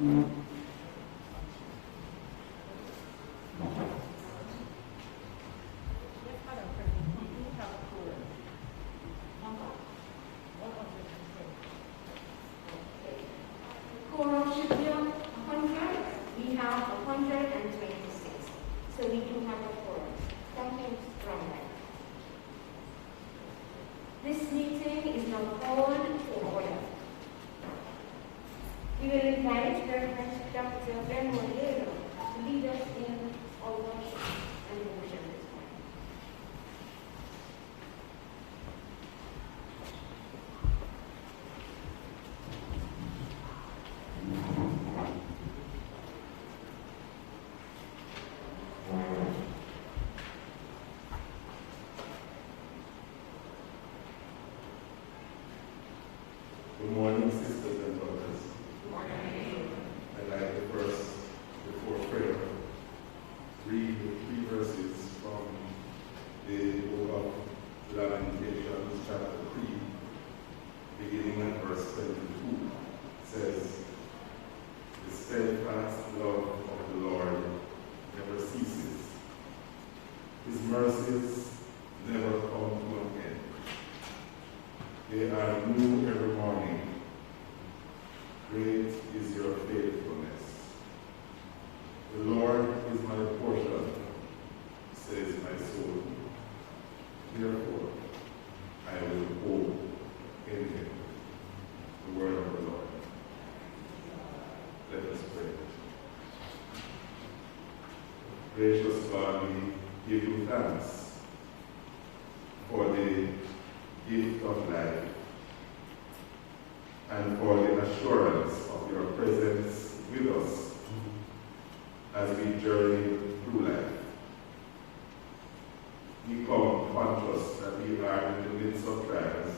Quorum should be 100. We have 126. So we do have a quorum. Thank you, Mr. Bromley. This meeting is now called to order. We will invite Reverend Dr. Ben Molero to lead us in our worship and devotion this morning. Good morning, sisters and brothers. Good morning. I'd like to first, before prayer, read the 3 verses from the book of Lamentations, chapter 3, beginning at verse 22. It says, "The steadfast love of the Lord never ceases. His mercies never come to an end. They are new every morning. Great is your faithfulness. The Lord is my portion, says my soul. Therefore, I will hope in him." The word of the Lord. Let us pray. Gracious God, we give you thanks for the gift of life and for the assurance of your presence with us as we journey through life. We come conscious that we are in the midst of trials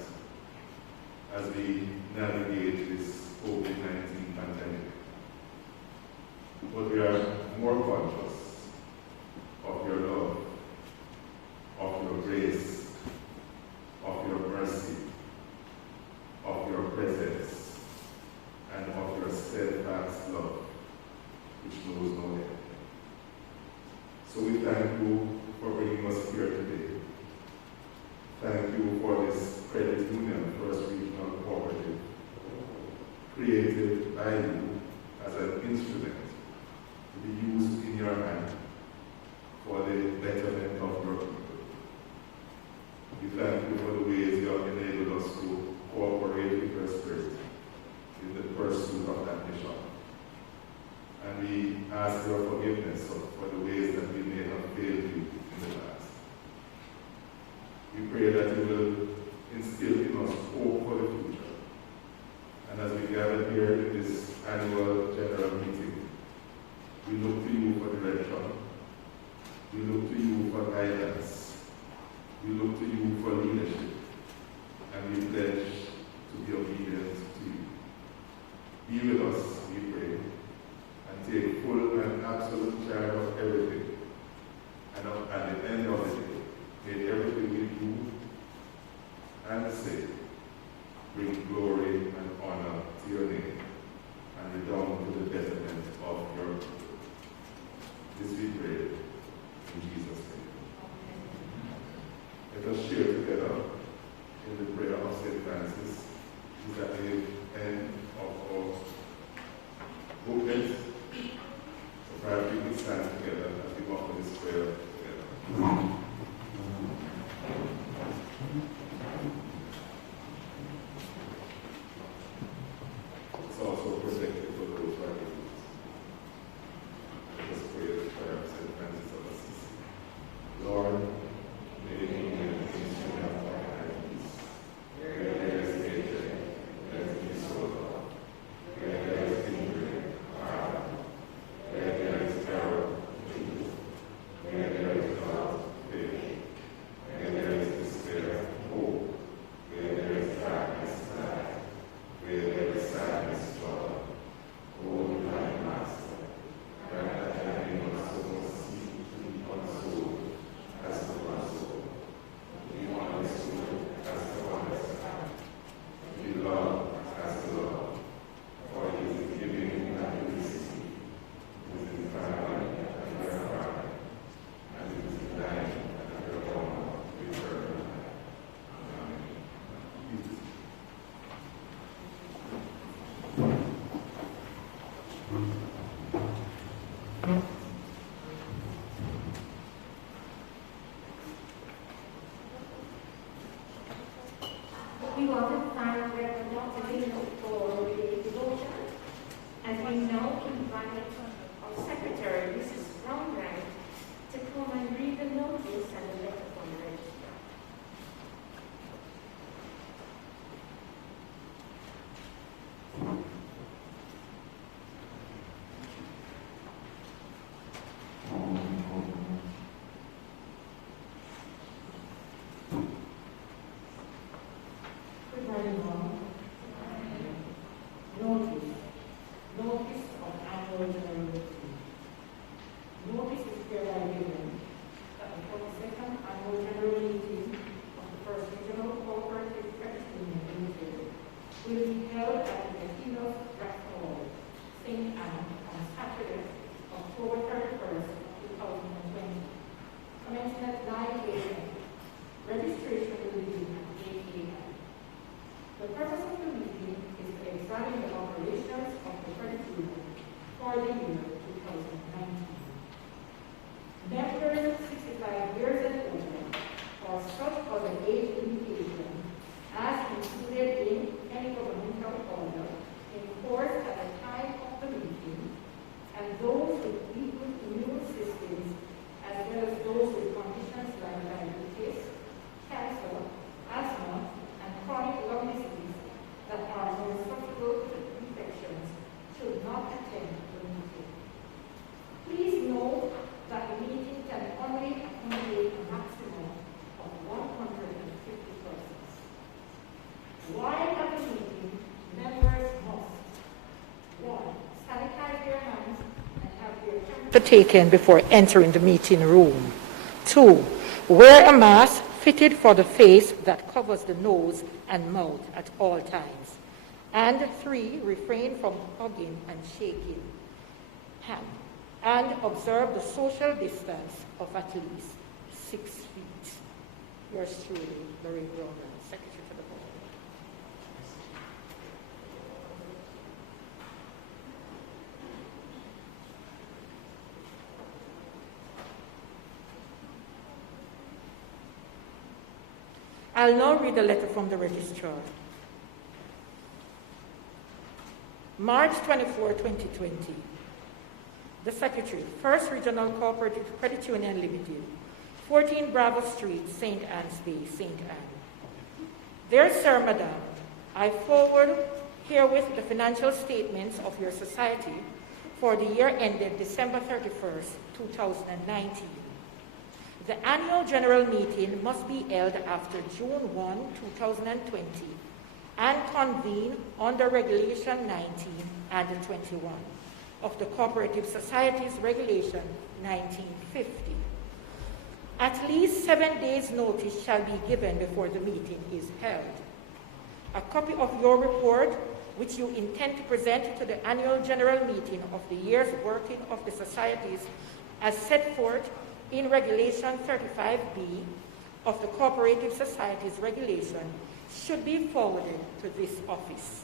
as we navigate this COVID-19 pandemic. But we are more conscious of your love, of your grace, of your mercy, of your presence, and of your steadfast love, which knows no end. So we thank you for bringing us here today. Thank you for this credit union, First Regional Corporative, created by you as an instrument to be used in your hand for the betterment of your people. We thank you for the ways you have enabled us to cooperate with your Spirit in the pursuit of that mission. And we ask your forgiveness for the ways that we may have failed you in the past. We pray that you will instill in us hope for the future. And as we gather here in this annual general meeting, we look to you for direction. We look to you for guidance. We look to you for leadership. And we pledge to be obedient to you. Be with us, we pray, and take full and absolute charge of everything. And at the end of the day, may everything we do and say bring glory and honor to your name and redound to the betterment of your people. This we pray in Jesus' name. Let us share together We want to thank Reverend Dr. Lino for the devotion. As we know, invited our secretary, Mrs. Brownwright, to come and read the notice and the letter from the registrar. Good morning, all. Notice of annual general meeting. Notice is hereby given that the 42nd annual general meeting of the First Regional Corporative Credit Union Limited will be held at the Casinos Rec Hall, St. Anne, on Saturday, October 31st, 2020, commencing at 9 a.m. Registration will begin at 8 a.m. The purpose of the meeting is to examine the operations of the credit union for the year 2019. Members 65 years and older or such other age limitation as included in any governmental order in force at the time of the meeting, and those with weakened immune systems, as well as those with conditions like diabetes, cancer, asthma, and chronic lung disease that are more susceptible to infections should not attend the meeting. Please note that the meeting can only accommodate a maximum of 150 persons. While at the meeting, members must 1. Sanitize their hands and have their temperature taken before entering the meeting room. 2. Wear a mask fitted for the face that covers the nose and mouth at all times. And 3, refrain from hugging and shaking hands. And observe the social distance of at least 6 feet. Yours truly, Lorraine Brogan, Secretary to the Board. I'll now read a letter from the registrar. March 24, 2020. The Secretary, First Regional Corporative Credit Union Limited, 14 Bravo Street, St. Anne's Bay, St. Anne. Dear Sir, Madam, I forward herewith the financial statements of your society for the year ended December 31st, 2019. The annual general meeting must be held after June 1, 2020, and convene under Regulation 19 and 21 of the Cooperative Societies Regulation 1950. At least 7 days' notice shall be given before the meeting is held. A copy of your report, which you intend to present to the annual general meeting of the year's working of the societies as set forth in Regulation 35B of the Cooperative Societies Regulation, should be forwarded to this office.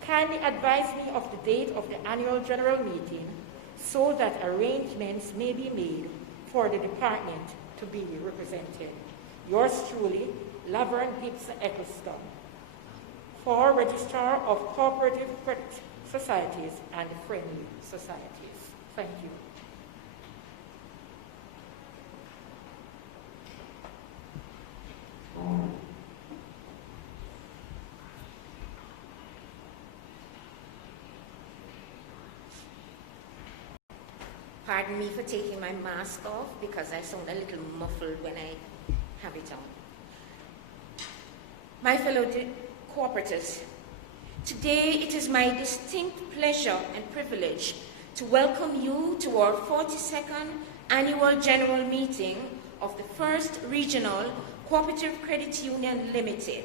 Kindly advise me of the date of the annual general meeting so that arrangements may be made for the department to be represented. Yours truly, Laverne Gibson Eccleston, for Registrar of Cooperative Credit Societies and Friendly Societies. Thank you. Pardon me for taking my mask off because I sound a little muffled when I have it on. My fellow cooperatives, today it is my distinct pleasure and privilege to welcome you to our 42nd Annual General Meeting of the First Regional Cooperative Credit Union Limited.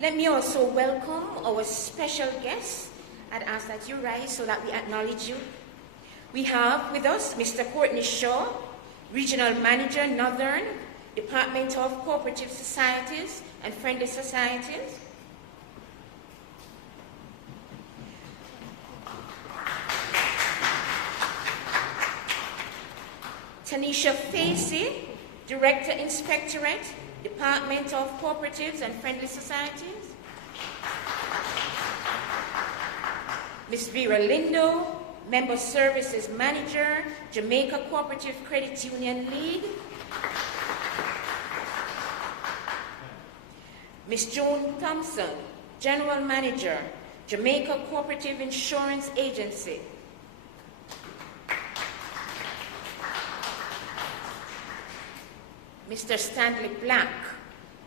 Let me also welcome our special guests. I'd ask that you rise so that we acknowledge you. We have with us Mr. Courtney Shaw, Regional Manager, Northern, Department of Cooperative Societies and Friendly Societies. Tanisha Facey, Director Inspectorate, Department of Cooperatives and Friendly Societies. Ms. Vera Lindo, Member Services Manager, Jamaica Cooperative Credit Union League. Ms. Joan Thompson, General Manager, Jamaica Cooperative Insurance Agency. Mr. Stanley Black,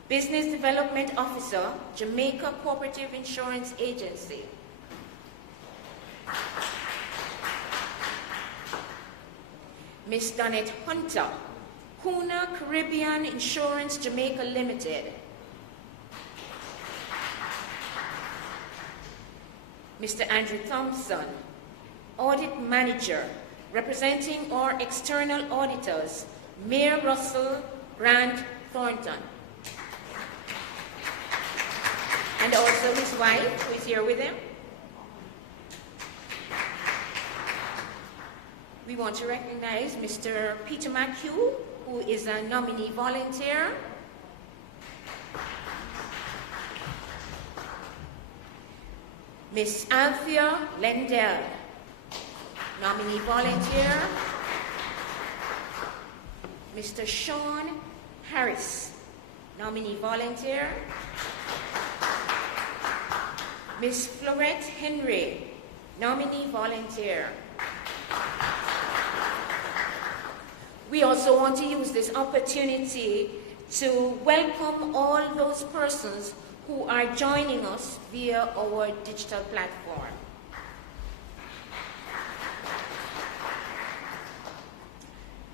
Business Development Officer, Jamaica Cooperative Insurance Agency. Ms. Donette Hunter, Kuna Caribbean Insurance Jamaica Limited. Mr. Andrew Thompson, Audit Manager, representing our external auditors, Mayor Russell Grant Thornton. And also his wife, who is here with him. We want to recognize Mr. Peter McHugh, who is a nominee volunteer. Ms. Althea Lendell, nominee volunteer. Mr. Sean Harris, nominee volunteer. Ms. Florette Henry, nominee volunteer. We also want to use this opportunity to welcome all those persons who are joining us via our digital platform.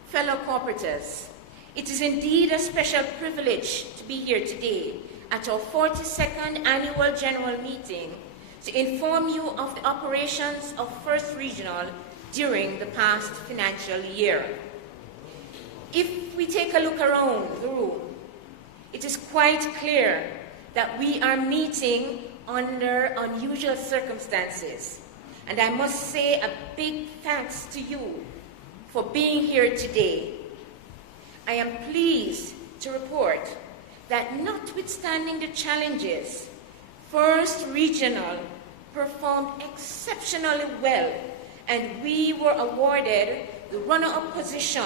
Fellow corporators, it is indeed a special privilege to be here today at our 42nd Annual General Meeting to inform you of the operations of First Regional during the past financial year. If we take a look around the room, it is quite clear that we are meeting under unusual circumstances. And I must say a big thanks to you for being here today. I am pleased to report that notwithstanding the challenges, First Regional performed exceptionally well, and we were awarded the runner-up position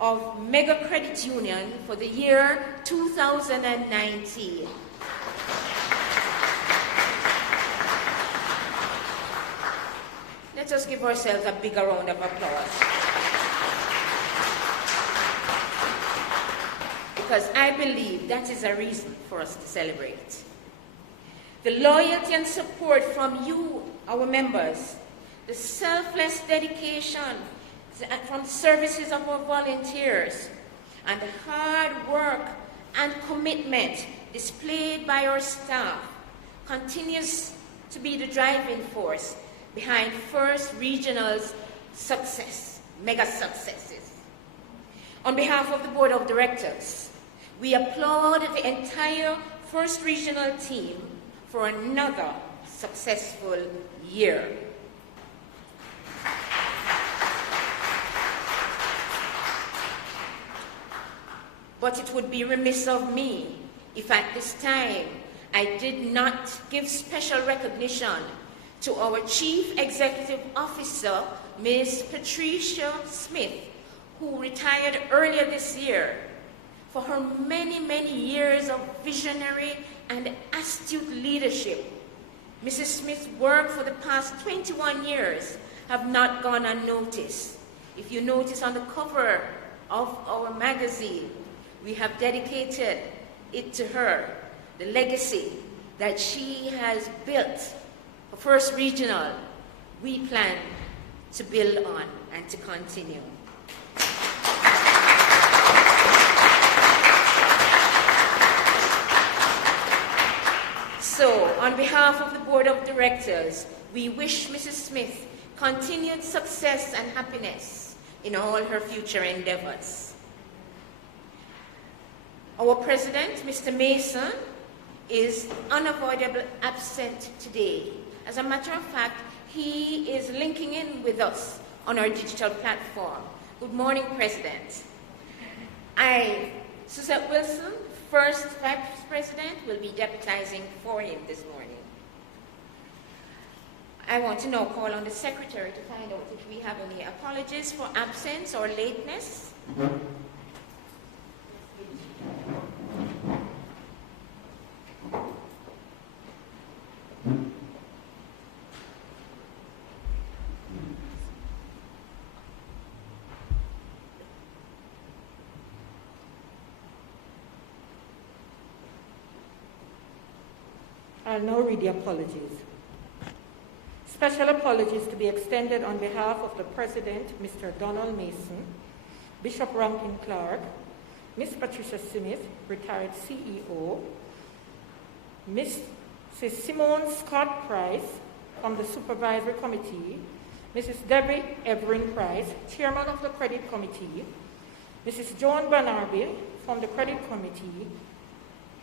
of Mega Credit Union for the year 2019. Let us give ourselves a bigger round of applause. Because I believe that is a reason for us to celebrate. The loyalty and support from you, our members, the selfless dedication from the services of our volunteers, and the hard work and commitment displayed by our staff continues to be the driving force behind First Regional's success, mega successes. On behalf of the Board of Directors, we applaud the entire First Regional team for another successful year. But it would be remiss of me if at this time I did not give special recognition to our Chief Executive Officer, Ms. Patricia Smith, who retired earlier this year, for her many, many years of visionary and astute leadership. Mrs. Smith's work for the past 21 years have not gone unnoticed. If you notice on the cover of our magazine, we have dedicated it to her, the legacy that she has built for First Regional. We plan to build on and to continue. So, on behalf of the Board of Directors, we wish Mrs. Smith continued success and happiness in all her future endeavors. Our President, Mr. Mason, is unavoidably absent today. As a matter of fact, he is linking in with us on our digital platform. Good morning, President. I, Suzette Wilson, first Vice President, will be deputizing for him this morning. I want to now call on the Secretary to find out if we have any apologies for absence or lateness. I'll now read the apologies. Special apologies to be extended on behalf of the President, Mr. Donald Mason, Bishop Rankin Clark, Ms. Patricia Smith, retired CEO, Mrs. Simone Scott Price from the Supervisory Committee, Mrs. Debbie Everin Price, Chairman of the Credit Committee, Mrs. Joan Banarby from the Credit Committee,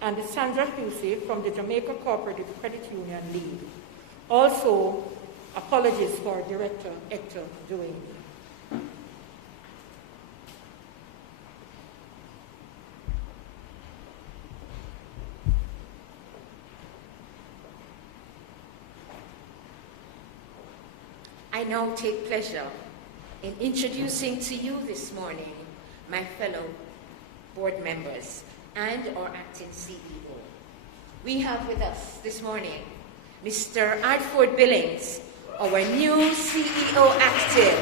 and Sandra Husey from the Jamaica Corporative Credit Union League. Also, apologies for Director Hector Duane. I now take pleasure in introducing to you this morning my fellow board members and our acting CEO. We have with us this morning Mr. Adford Billings, our new CEO active.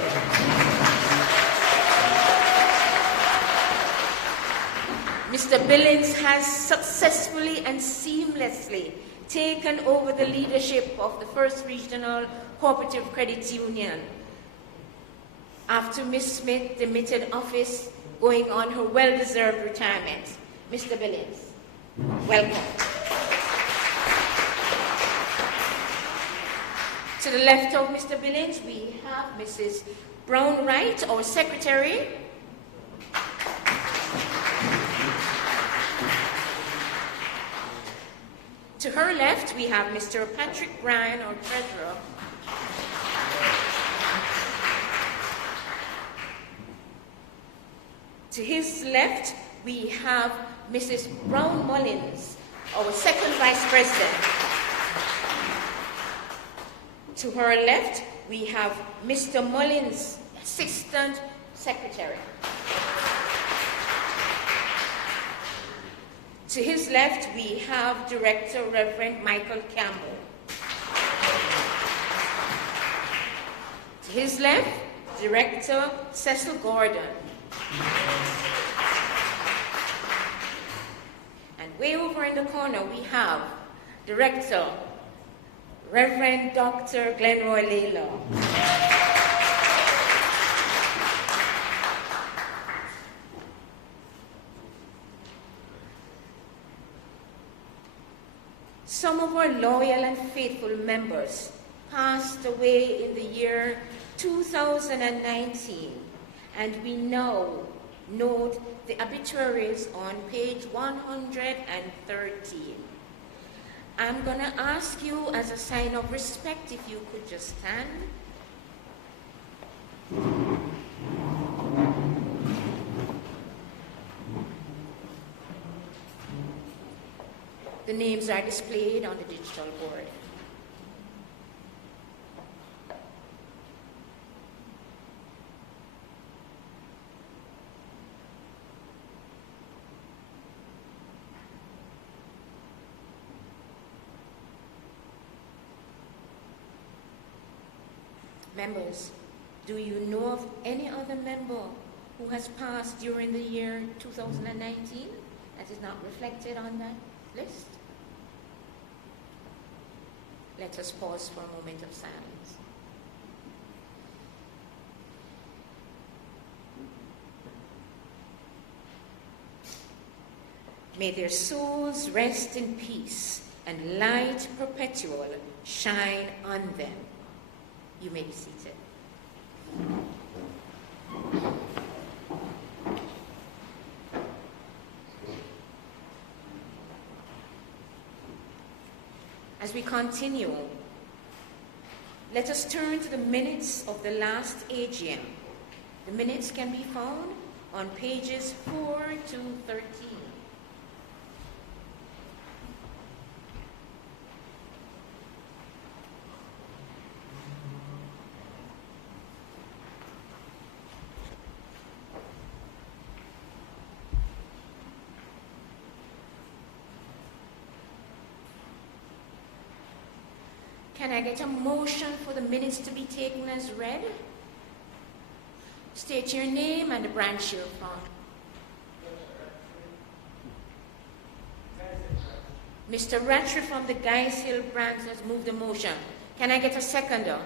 Mr. Billings has successfully and seamlessly taken over the leadership of the First Regional Cooperative Credit Union after Ms. Smith demitted office, going on her well-deserved retirement. Mr. Billings, welcome. To the left of Mr. Billings, we have Mrs. Brown Wright, our secretary. To her left, we have Mr. Patrick Bryan, our treasurer. To his left, we have Mrs. Brown Mullins, our second vice president. To her left, we have Mr. Mullins, assistant secretary. To his left, we have Director Reverend Michael Campbell. To his left, Director Cecil Gordon. And way over in the corner, we have Director Reverend Dr. Glenroy Laylaw. Some of our loyal and faithful members passed away in the year 2019, and we now note the obituaries on page 113. I'm going to ask you, as a sign of respect, if you could just stand. The names are displayed on the digital board. Members, do you know of any other member who has passed during the year 2019 that is not reflected on that list? Let us pause for a moment of silence. May their souls rest in peace and light perpetual shine on them. You may be seated. As we continue, let us turn to the minutes of the last AGM, The minutes can be found on pages 4 to 13. Can I get a motion for the minutes to be taken as read? State your name and the branch you're from. Mr. Ratchford from the Guys Hill branch has moved the motion. Can I get a seconder?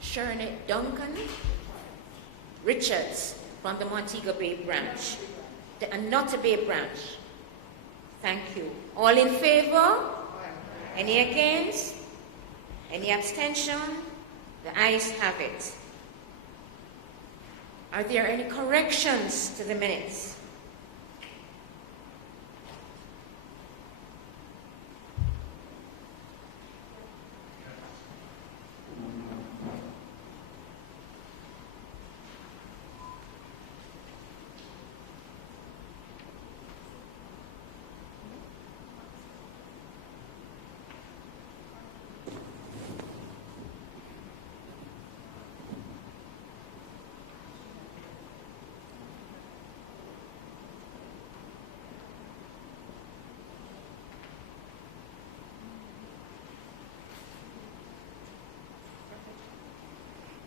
Shernet Duncan Richards from the Montego Bay branch, the Anota Bay branch. Thank you. All in favor? Any against? Any abstention? The ayes have it. Are there any corrections to the minutes?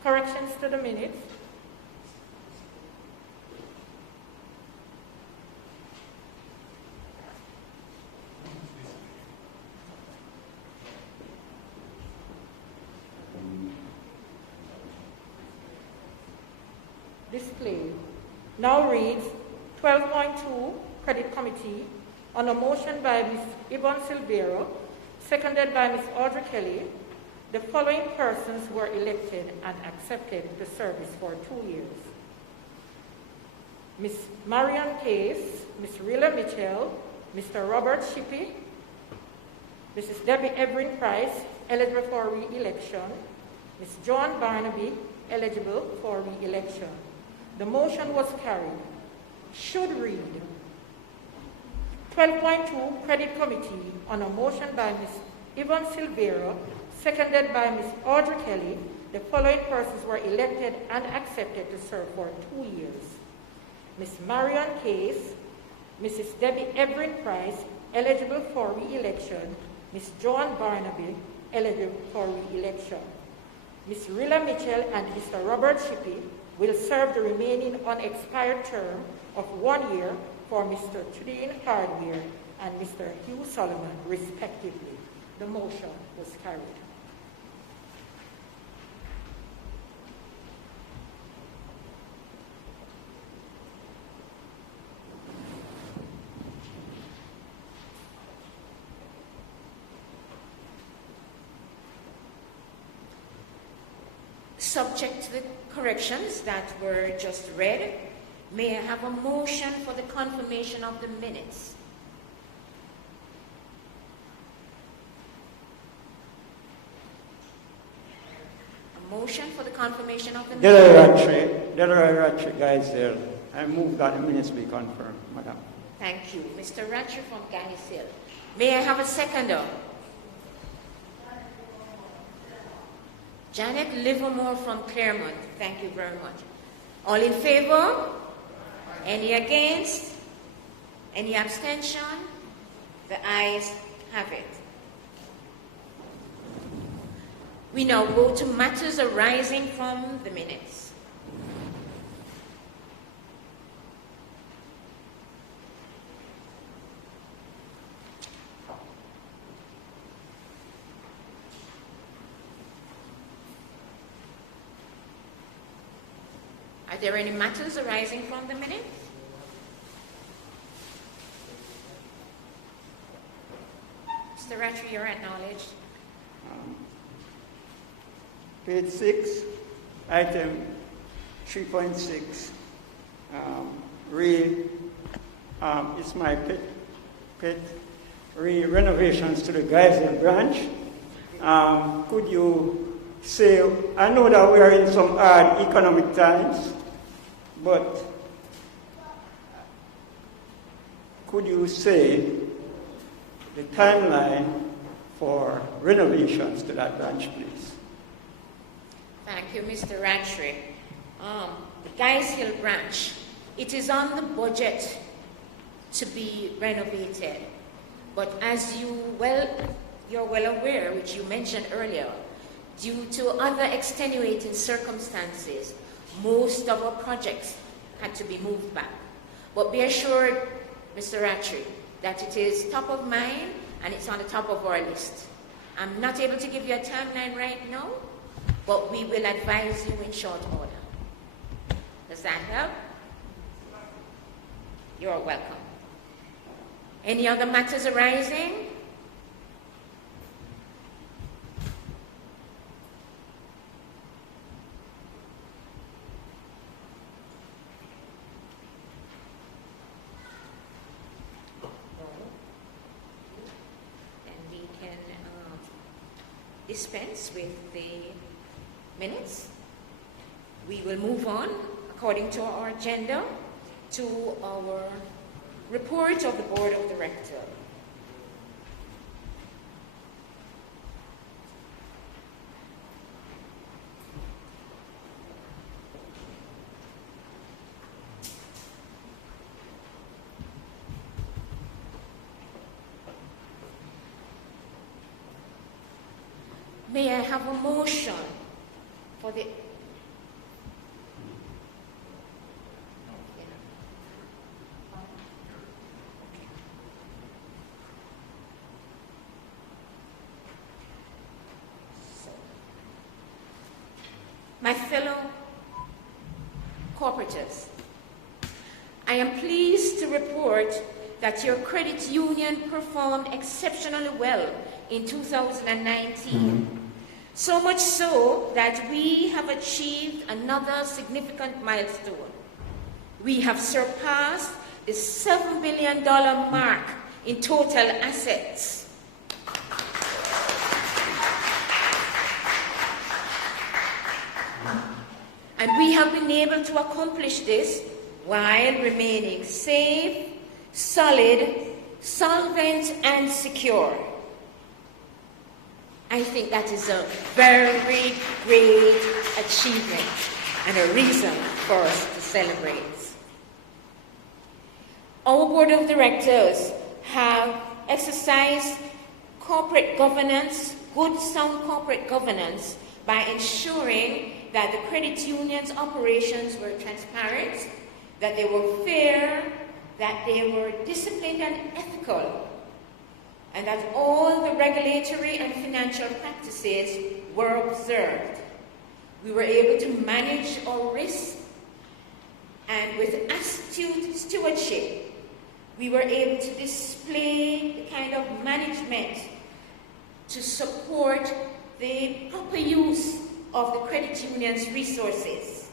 Corrections to the minutes. Display now reads 12.2 Credit Committee on a motion by Ms. Yvonne Silvera, seconded by Ms. Audrey Kelly. The following persons were elected and accepted the service for 2 years. Ms. Marion Case, Ms. Rilla Mitchell, Mr. Robert Shippey, Mrs. Debbie Evelyn Price, eligible for re-election, Ms. Joan Barnaby, eligible for re-election. The motion was carried. Should read 12.2 Credit Committee on a motion by Ms. Yvonne Silvera, seconded by Ms. Audrey Kelly. The following persons were elected and accepted to serve for 2 years. Ms. Marion Case, Mrs. Debbie Evelyn Price, eligible for re-election, Ms. Joan Barnaby, eligible for re-election. Ms. Rilla Mitchell and Mr. Robert Shippey will serve the remaining unexpired term of 1 year for Mr. Trudine Hardware and Mr. Hugh Solomon, respectively. The motion was carried. Subject to the corrections that were just read, may I have a motion for the confirmation of the minutes? A motion for the confirmation of the minutes? Delroy Ratchet, Guys Hill. I move that the minutes be confirmed, Madam. Thank you. Mr. Ratcher from Guys Hill. May I have a seconder? Janet Livermore from Claremont. Thank you very much. All in favor? Any against? Any abstention? The ayes have it. We now go to matters arising from the minutes. Are there any matters arising from the minutes? Mr. Rattray, you're acknowledged. Page 6, item 3.6. It's my pet renovations to the Geyser branch. Could you say, I know that we are in some hard economic times, but could you say the timeline for renovations to that branch, please? Thank you, Mr. Ratchery. The Guys Hill branch, it is on the budget to be renovated. But as you're well aware, which you mentioned earlier, due to other extenuating circumstances, most of our projects had to be moved back. But be assured, Mr. Ratchery, that it is top of mind and it's on the top of our list. I'm not able to give you a timeline right now, but we will advise you in short order. Does that help? You're welcome. Any other matters arising? Then we can dispense with the minutes. We will move on, according to our agenda, to our report of the Board of Directors. May I have a motion for the... My fellow corporators, I am pleased to report that your credit union performed exceptionally well in 2019. So much so that we have achieved another significant milestone. We have surpassed the $7 billion mark in total assets. And we have been able to accomplish this while remaining safe, solid, solvent, and secure. I think that is a very great achievement and a reason for us to celebrate. Our Board of Directors have exercised corporate governance, good sound corporate governance, by ensuring that the credit union's operations were transparent, that they were fair, that they were disciplined and ethical, and that all the regulatory and financial practices were observed. We were able to manage our risk, and with astute stewardship, we were able to display the kind of management to support the proper use of the credit union's resources.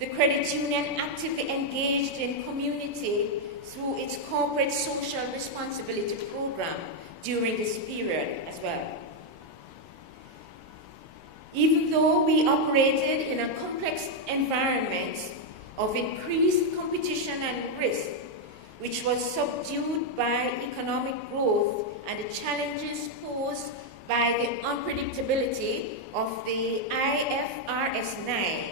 The credit union actively engaged in community through its corporate social responsibility program during this period as well. Even though we operated in a complex environment of increased competition and risk, which was subdued by economic growth and the challenges posed by the unpredictability of the IFRS 9,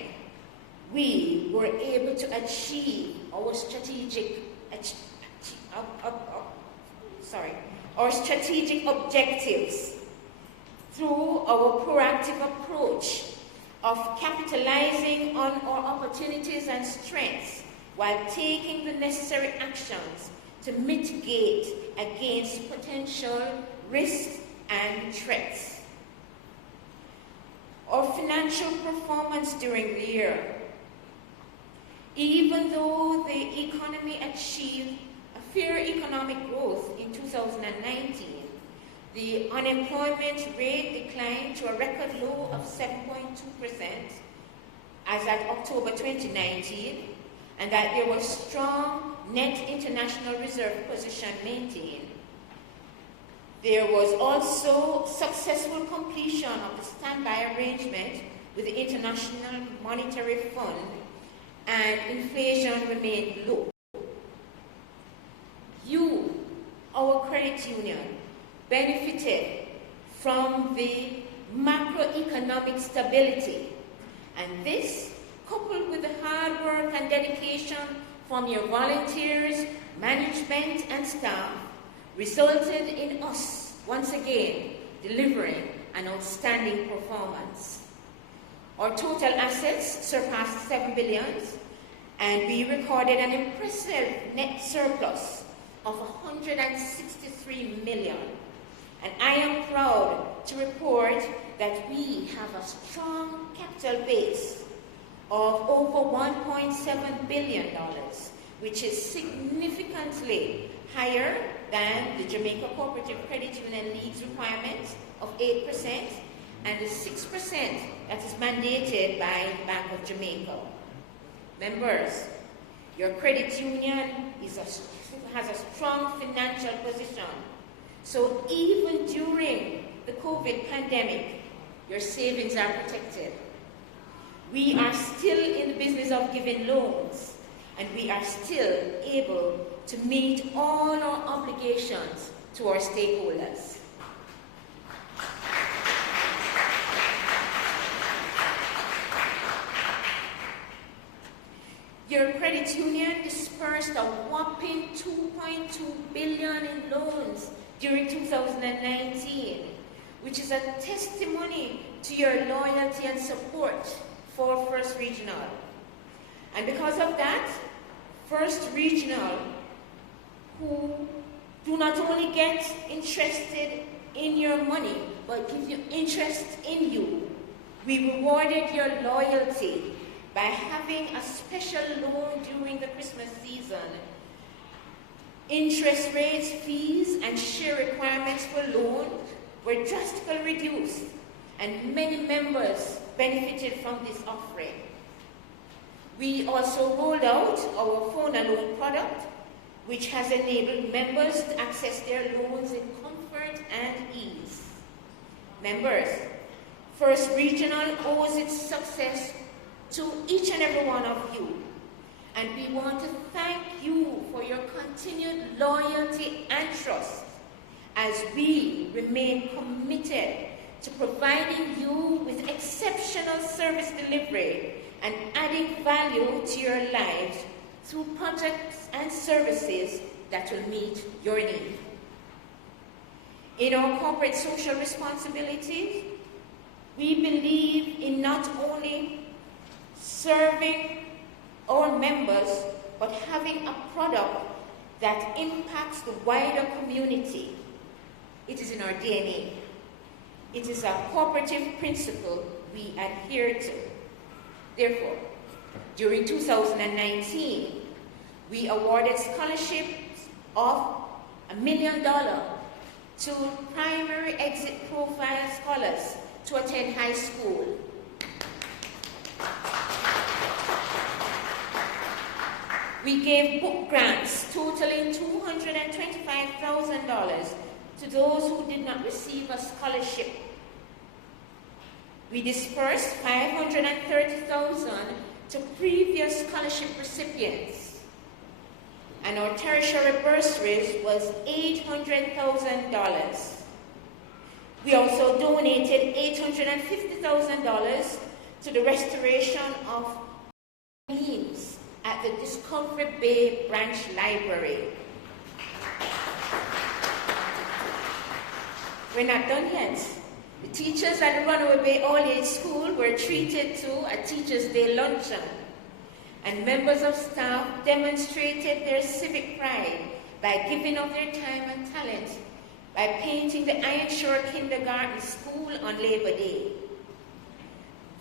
we were able to achieve our strategic objectives through our proactive approach of capitalizing on our opportunities and strengths while taking the necessary actions to mitigate against potential risks and threats. Our financial performance during the year, even though the economy achieved a fair economic growth in 2019, The unemployment rate declined to a record low of 7.2% as at October 2019, and that there was strong net international reserve position maintained. There was also successful completion of the standby arrangement with the International Monetary Fund, and inflation remained low. You, our credit union, benefited from the macroeconomic stability, and this, coupled with the hard work and dedication from your volunteers, management, and staff, resulted in us, once again, delivering an outstanding performance. Our total assets surpassed 7 billion, and we recorded an impressive net surplus of 163 million. And I am proud to report that we have a strong capital base of over $1.7 billion, which is significantly higher than the Jamaica Corporative Credit Union League's requirement of 8% and the 6% that is mandated by Bank of Jamaica. Members, your credit union has a strong financial position. So even during the COVID pandemic, your savings are protected. We are still in the business of giving loans, and we are still able to meet all our obligations to our stakeholders. Your credit union dispersed a whopping $2.2 billion in loans during 2019, which is a testimony to your loyalty and support for First Regional. And because of that, First Regional, who do not only get interested in your money, but give you interest in you, we rewarded your loyalty by having a special loan during the Christmas season. Interest rates, fees, and share requirements for loan were drastically reduced, and many members benefited from this offering. We also rolled out our phone and loan product, which has enabled members to access their loans in comfort and ease. Members, First Regional owes its success to each and every one of you, and we want to thank you for your continued loyalty and trust as we remain committed to providing you with exceptional service delivery and adding value to your lives through projects and services that will meet your need. In our corporate social responsibility, we believe in not only serving our members, but having a product that impacts the wider community. It is in our DNA. It is a cooperative principle we adhere to. Therefore, during 2019, we awarded scholarships of $1 million to primary exit profile scholars to attend high school. We gave book grants totaling $225,000 to those who did not receive a scholarship. We dispersed $530,000 to previous scholarship recipients, and our tertiary bursaries was $800,000. We also donated $850,000 to the restoration of beams at the Discovery Bay Branch Library. We're not done yet. The teachers at the Runaway Bay All-Age School were treated to a Teachers' Day luncheon, and members of staff demonstrated their civic pride by giving of their time and talent by painting the Ironshore Kindergarten School on Labor Day.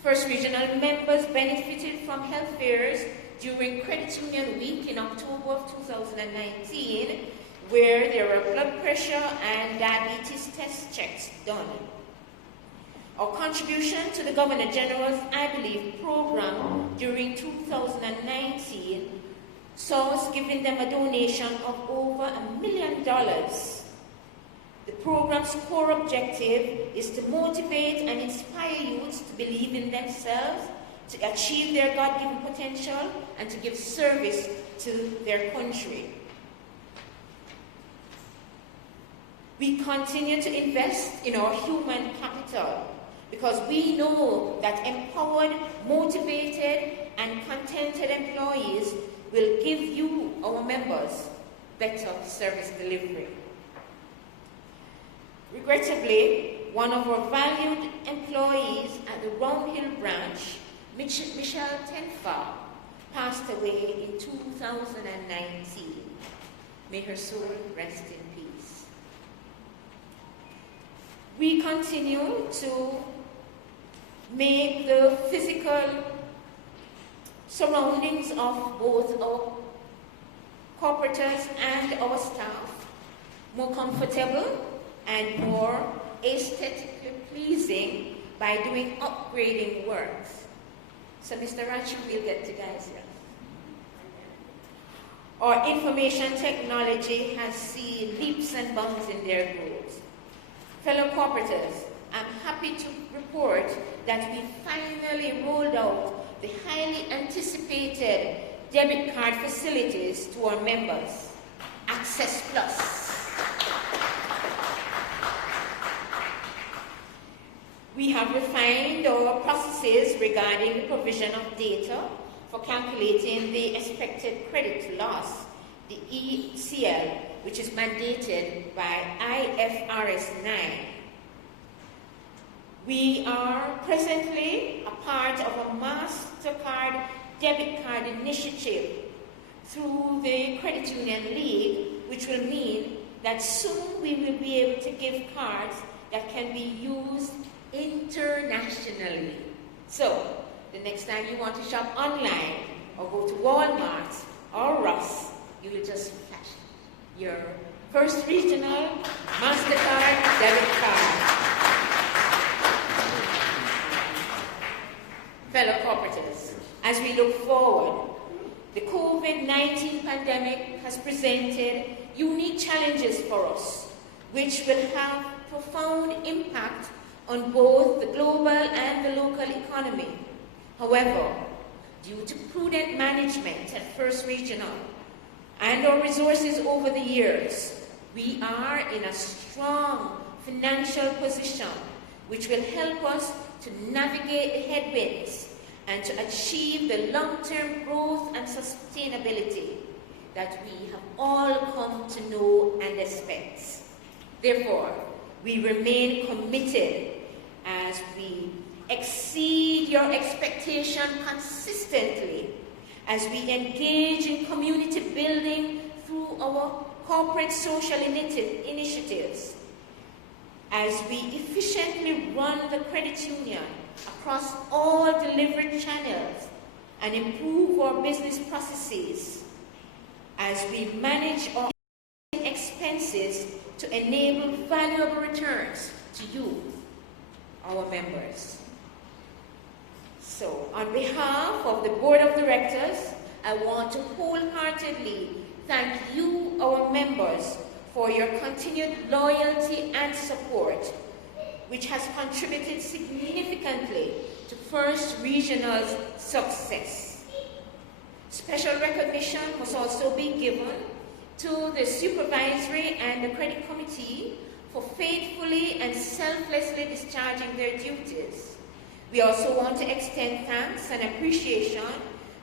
First Regional members benefited from health fairs during Credit Union Week in October of 2019, where there were blood pressure and diabetes test checks done. Our contribution to the Governor General's, I believe, program during 2019 saw us giving them a donation of over $1 million. The program's core objective is to motivate and inspire youths to believe in themselves, to achieve their God-given potential, and to give service to their country. We continue to invest in our human capital because we know that empowered, motivated, and contented employees will give you, our members, better service delivery. Regrettably, one of our valued employees at the Round Hill branch, Michelle Tenfa, passed away in 2019. May her soul rest in peace. We continue to make the physical surroundings of both our corporators and our staff more comfortable and more aesthetically pleasing by doing upgrading works. So Mr. Rachu will get to guys here. Our information technology has seen leaps and bounds in their growth. Fellow corporators, I'm happy to report that we finally rolled out the highly anticipated debit card facilities to our members, Access Plus. We have refined our processes regarding the provision of data for calculating the expected credit loss, the ECL, which is mandated by IFRS 9. We are presently a part of a MasterCard debit card initiative through the Credit Union League, which will mean that soon we will be able to give cards that can be used internationally. So, the next time you want to shop online or go to Walmart or Ross, you will just flash your First Regional MasterCard debit card. Fellow corporators, as we look forward, the COVID-19 pandemic has presented unique challenges for us, which will have profound impact on both the global and the local economy. However, due to prudent management at First Regional and our resources over the years, we are in a strong financial position which will help us to navigate the headwinds and to achieve the long-term growth and sustainability that we have all come to know and expect. Therefore, we remain committed as we exceed your expectation consistently, as we engage in community building through our corporate social initiatives, as we efficiently run the credit union across all delivery channels and improve our business processes, as we manage our expenses to enable valuable returns to you, our members. So, on behalf of the Board of Directors, I want to wholeheartedly thank you, our members, for your continued loyalty and support, which has contributed significantly to First Regional's success. Special recognition must also be given to the Supervisory and the Credit Committee for faithfully and selflessly discharging their duties. We also want to extend thanks and appreciation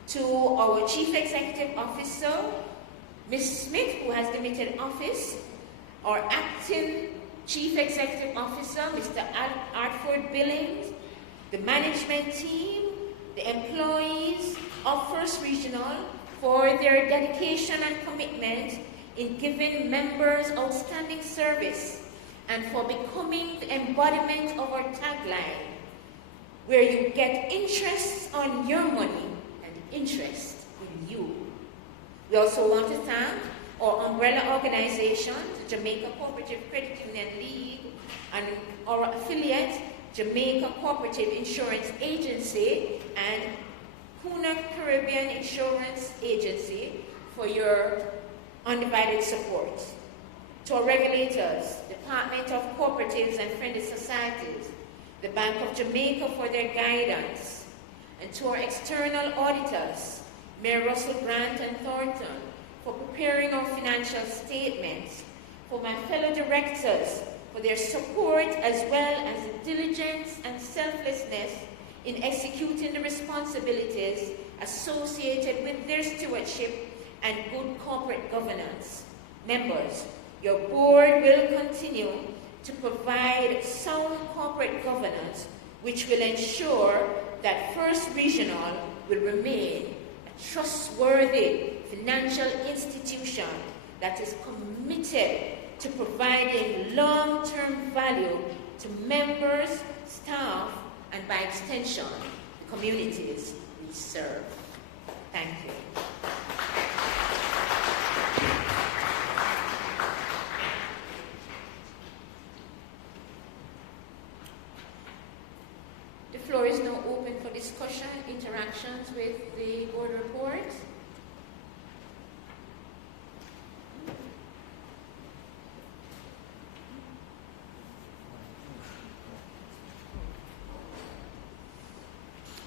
to our Chief Executive Officer, Ms. Smith, who has limited office, our Acting Chief Executive Officer, Mr. Artford Billings, the management team, the employees of First Regional for their dedication and commitment in giving members outstanding service and for becoming the embodiment of our tagline, where you get interest on your money and interest in you. We also want to thank Our umbrella organizations, Jamaica Corporative Credit Union League, and our affiliate, Jamaica Cooperative Insurance Agency, and Kuna Caribbean Insurance Agency, for your undivided support. To our regulators, Department of Cooperatives and Friendly Societies, the Bank of Jamaica for their guidance, and to our external auditors, Mayor Russell Grant and Thornton, for preparing our financial statements, for my fellow directors, for their support as well as the diligence and selflessness in executing the responsibilities associated with their stewardship and good corporate governance. Members, your board will continue to provide sound corporate governance which will ensure that First Regional will remain a trustworthy financial institution that is committed to providing long-term value to members, staff, and by extension, the communities we serve. Thank you. The floor is now open for discussion, interactions with the board report.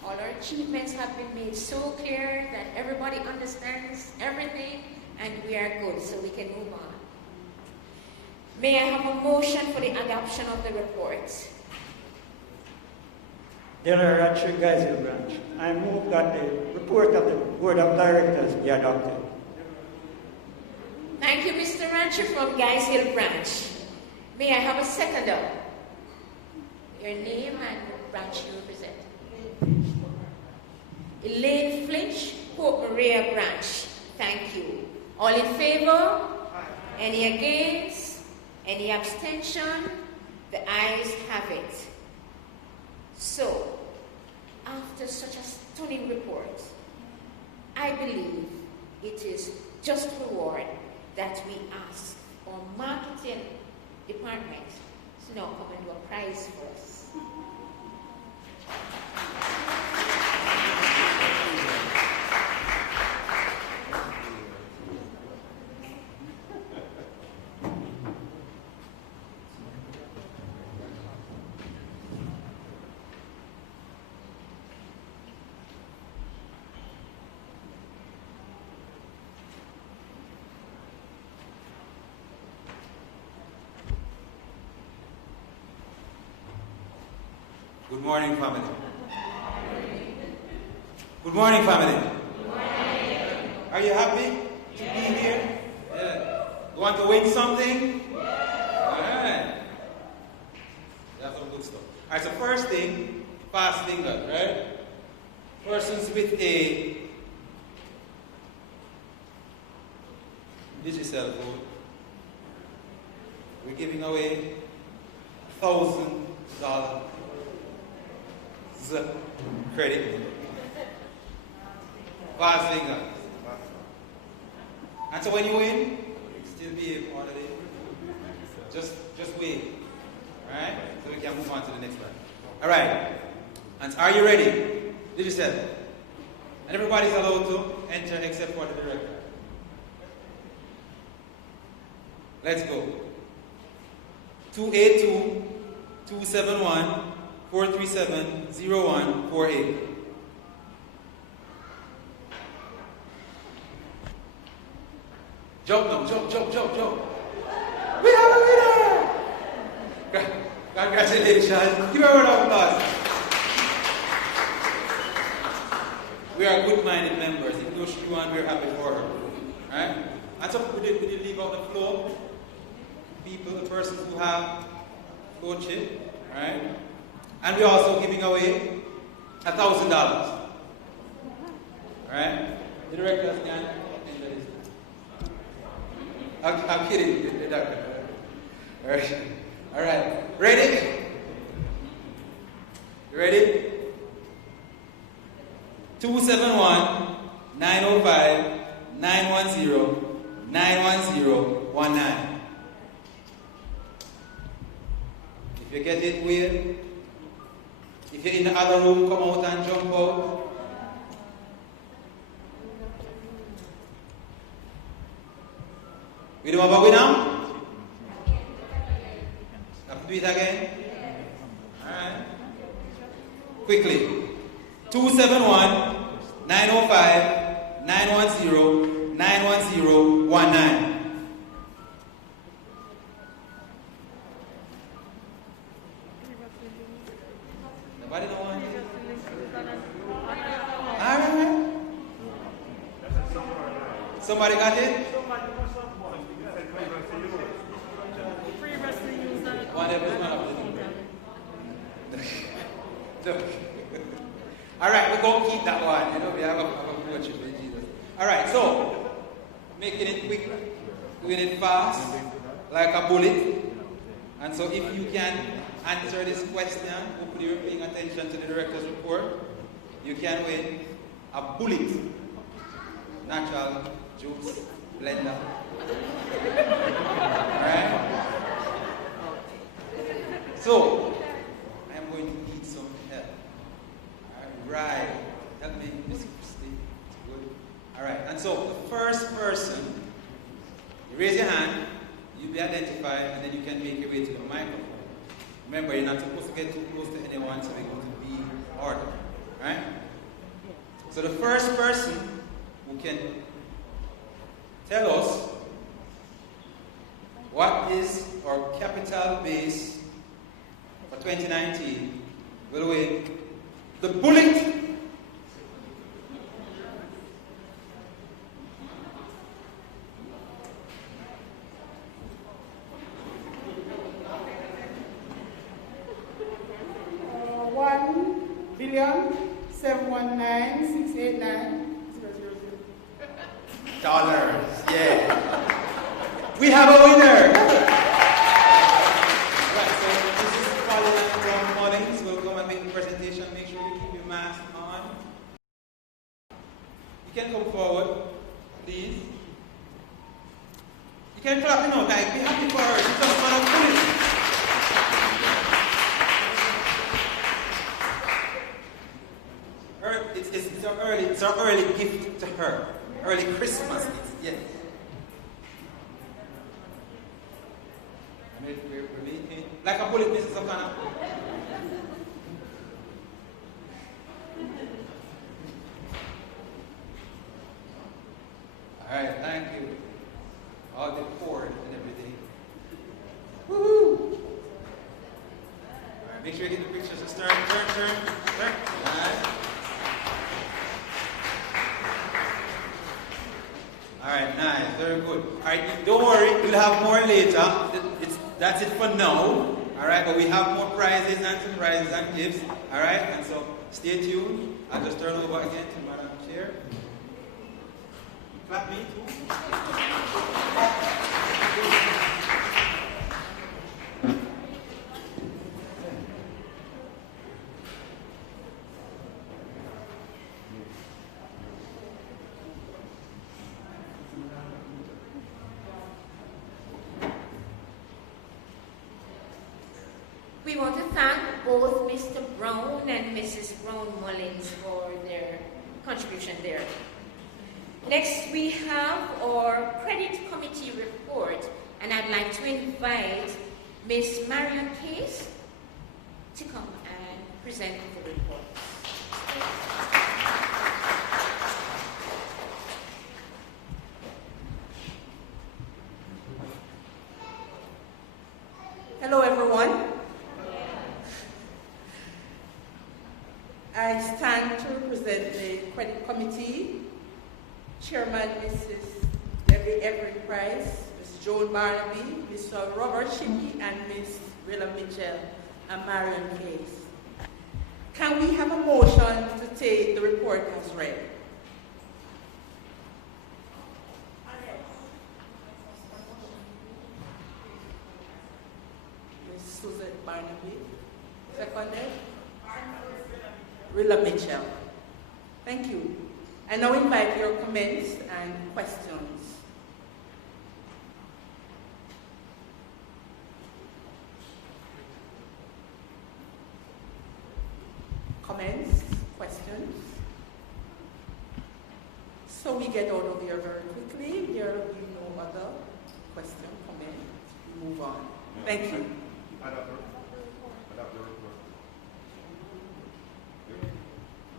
All our achievements have been made so clear that everybody understands everything and we are good, so we can move on. May I have a motion for the adoption of the report? Dear Gazelle Branch, I move that the report of the Board of Directors be adopted. Thank you, Mr. Rancher from Guys Hill Branch. May I have a seconder? Your name and what branch you represent. Elaine Flinch, Port Maria Branch. Thank you. All in favor? Aye. Any against? Any abstention? The ayes have it. So, after such a stunning report, I believe it is just reward that we ask our marketing department to now come and do a prize for us. Good morning, family. Good morning, family. Good morning. Are you happy to be here? Yeah. You want to win something? All right. That's some good stuff. All right, so first thing, fast fingers, right? Persons with a digital phone, we're giving away $1,000 credit. Fast finger. And so when you win, still be a part of it. Just wait. Alright? So we can move on to the next one. Alright. And are you ready? Did you say? And everybody's allowed to enter except for the director. Let's go. 282-271-437-0148. Jump now, jump. We have a winner! Congratulations. Give a round of applause. We are good-minded members. Even though she won, we're happy for her. Right? And so we did leave out the floor. People, the persons who have floor chip. Right? And we're also giving away $1,000. Right? The directors can. I'm kidding. All right. Ready? You ready? 271-905-910-9 91019. If you get it, wait. If you're in the other room, come out and jump out. We don't have a winner? Have to do it again? Alright. Quickly. 271-905-910-91019. Nobody know one? Alright. Somebody got it? All right, we're going to keep that one. You know, we have a worship with Jesus. All right, so making it quick, doing it fast, like a bullet. And so if you can answer this question, hopefully you're paying attention to the director's report, you can win a bullet natural juice blender. All right? So, I'm going to need some help. Alright. Help me, Miss Christie. Good. Alright. And so, the first person, you raise your hand, you'll be identified, and then you can make your way to the microphone. Remember, you're not supposed to get too close to anyone, so we're going to be ordered. Alright? So, the first person who can tell us what is our capital base for 2019 will win the bullet. $1,719,689,000. Yeah. We have a winner. You can come forward, please. You can clap, you know, like, be happy for her. She's just going to pull it. It's our early gift to her. Early Christmas gift, yes. Like a bullet, this is some kind of... Alright, thank you. All the cord and everything. Woohoo! Alright, make sure you get the pictures. Just turn. Alright, nice, very good. Alright, don't worry, we'll have more later. That's it for now. Alright, but we have more prizes and surprises and gifts. Alright, and so stay tuned. I'll just turn over again to Madam Chair. Clap me too. We want to thank both Mr. Brown and Mrs. Brown-Mullins for their contribution there. Next, we have our credit committee report, and I'd like to invite Miss Marion Case to come and present the report. Hello, everyone. I stand to represent the credit committee. Chairman, Mrs. Debbie Everett Price, Ms. Joan Barnaby, Mr. Robert Shippey, and Ms. Rilla Mitchell and Marion Case. Can we have a motion to take the report as read? Ms. Suzette Barnaby. Seconded? Rilla Mitchell. Thank you. I now invite your comments and questions. comments, questions? So we get out of here very quickly. There will be no other question, comment. We move on. Thank you.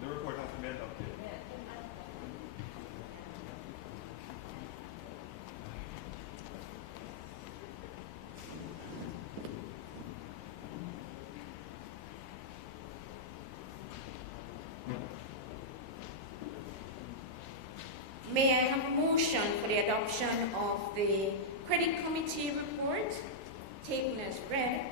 The report has been adopted. May I have a motion for the adoption of the Credit Committee report, taken as read?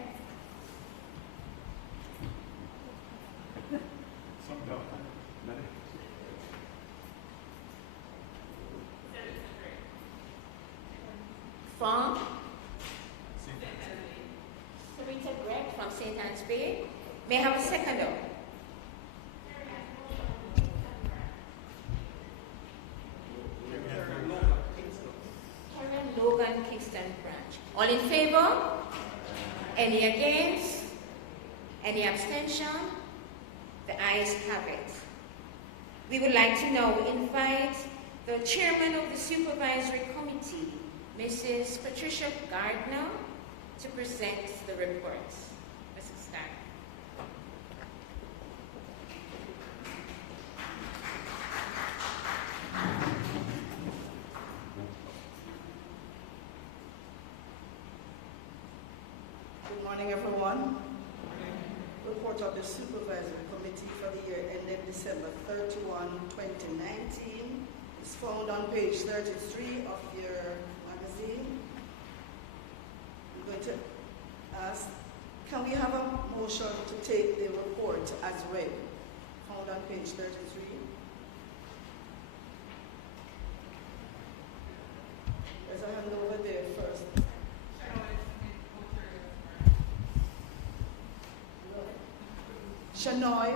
From Sarita Greg from St. Anne's Bay. May I have a seconder? Logan Kingston branch. All in favor? Any against? Any abstention? The ayes have it. We would like to now invite the chairman of the Supervisory Committee, Mrs. Patricia Gardner, to present the reports. Mrs. Gardner. Good morning, everyone. Report of the Supervisory Committee for the year ended December 31, 2019 is found on page 33 of your magazine. I'm going to ask, can we have a motion to take the report as read? Found on page 33. There's a hand over there first. Shanoy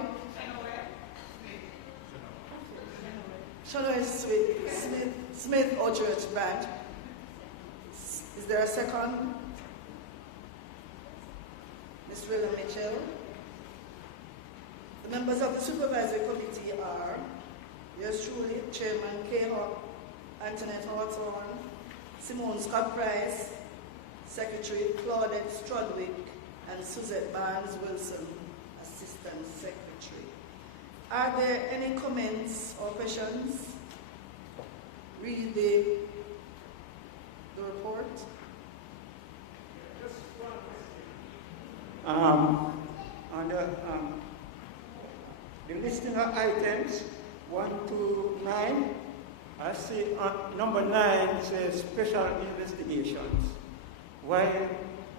Smith Orchard branch. Is there a second? Ms. Rilla Mitchell. The members of the Supervisory Committee are yours truly, Chairman K. Antoinette Hawthorne, Simone Scott Price, Secretary Claudette Strudwick, and Suzette Barnes Wilson, Assistant Secretary. Are there any comments or questions? Read the report. On the listing of items 1 to 9, I see number 9 says special investigations. Why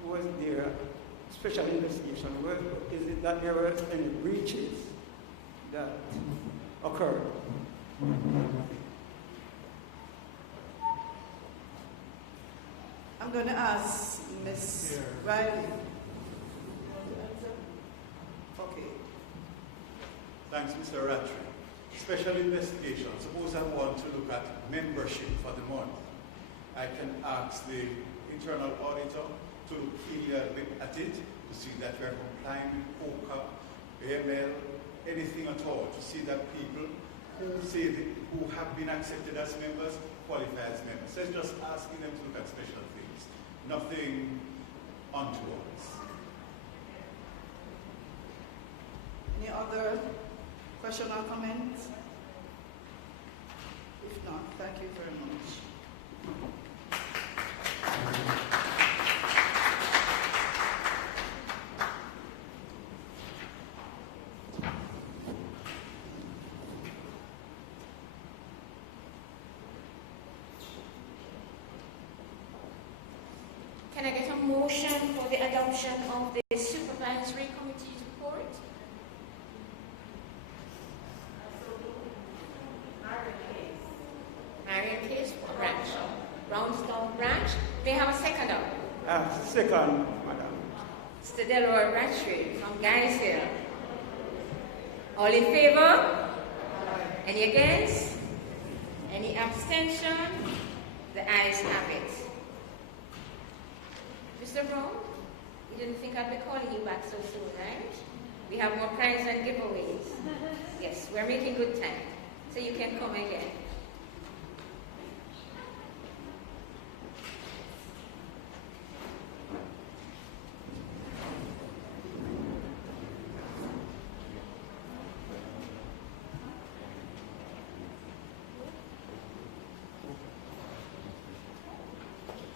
was there special investigation? Is it that there were any breaches that occurred? I'm going to ask Ms. Riley. Okay. Thanks, Mr. Rattray. Special investigation. Suppose I want to look at membership for the month. I can ask the internal auditor to look keenly at it, to see that we are complying with OCA, AML, anything at all, to see that people who have been accepted as members qualify as members. So it's just asking them to look at special things, nothing untoward. Any other question or comment? If not, thank you very much. Can I get a motion for the adoption of the Supervisory Committee's report? Marion Case, branch. Brownstone branch. May I have a seconder? Second, Madam. Mr. Delroy Rattray from Guy's Hill. All in favor? Any against? Any abstention? The ayes have it. Mr. Brown, you didn't think I'd be calling you back so soon, right? We have more prizes and giveaways. Yes, we're making good time. So you can come again.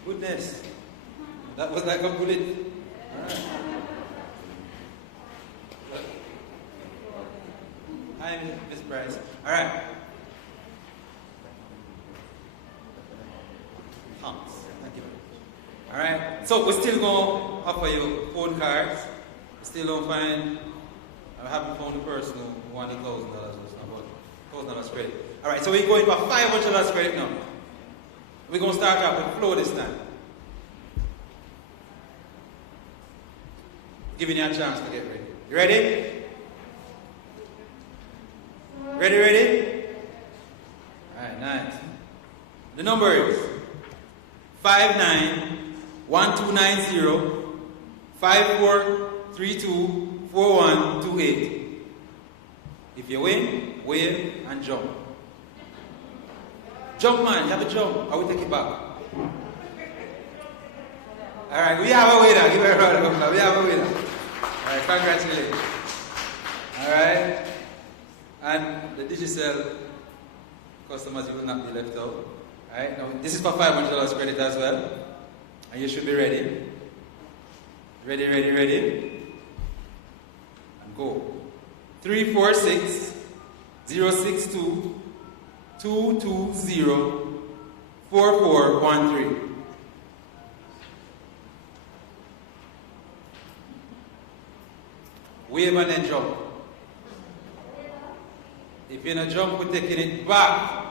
Goodness. That was like a bullet. All right. Hi, Miss Bryce. All right. Thanks. Thank you. All right. So we're still going to offer you phone cards. We still don't find. I haven't found the person who wanted $1,000 or $1,000 credit. All right. So we're going for $500 credit now. We're going to start off with Flo this time. Giving you a chance to get ready. You ready? Ready? Alright, nice. The number is 59-1290-5432-4128. If you win, wave and jump. Jump, man, you have a jump. I will take it back. Alright, we have a winner. Give her a round of applause. We have a winner. Alright, congratulations. Alright. And the Digicel customers, you will not be left out. Alright, now this is for $500 credit as well. And you should be ready. Ready. And go. 346-062-220-4413. Wave and then jump. If you're not jump, we're taking it back.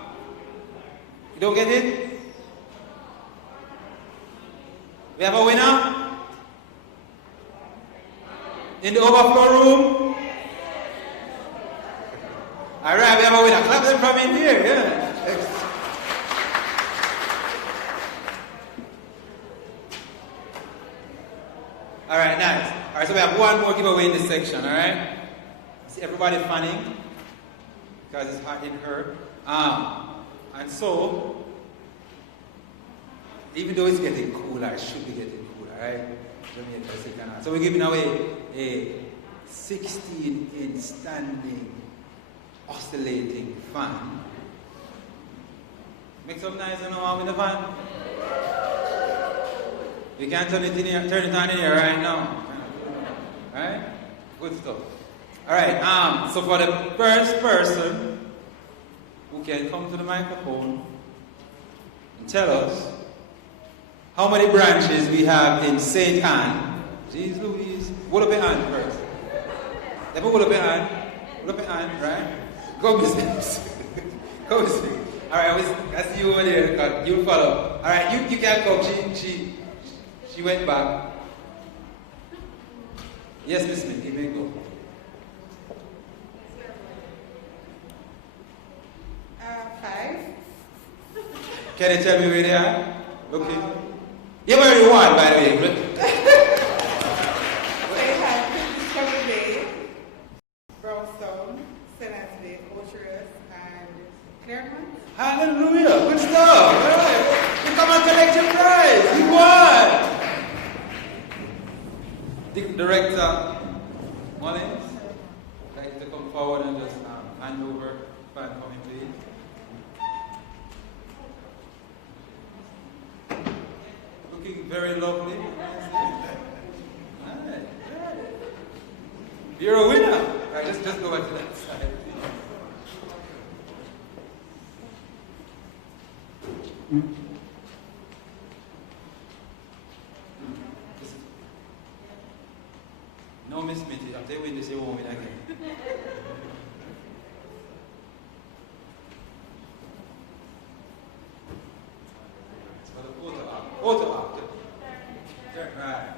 You don't get it? We have a winner? In the overflow room? Alright, we have a winner. Clap them from in here, yeah. Alright, nice. Alright, so we have one more giveaway in this section, alright? See everybody fanning? Because it's hot in her. And so, even though it's getting cooler, it should be getting cooler, right? Jamaica. So we're giving away a 16-inch standing oscillating fan. Make some noise on the one with the fan. You can turn it on in here right now. Right? Good stuff. Alright, so for the first person who can come to the microphone and tell us how many branches we have in St. Anne. Jeez Louise. Hold up your hand first. Never hold up your hand. Hold up your hand, right? Go business. Go business. Alright, I see you over there. You'll follow. Alright, you can come. She went back. Yes, Miss Smith, you may go. Five. Can you tell me where they are? Okay. You've already won, by the way. They had Discovery Bay, Brownstone, St. Anne's Bay, Ocherous, and Claremont. Hallelujah. Good stuff. All right. You come and collect your prize. You won. Director Mullins, I'd like to come forward and just hand over fan coming, please. Looking very lovely. Right. You're a winner. All right, just go back to that side. No, Miss Mitty, I'll tell you when they say woman again. It's for the photo op. Photo op. Turn right.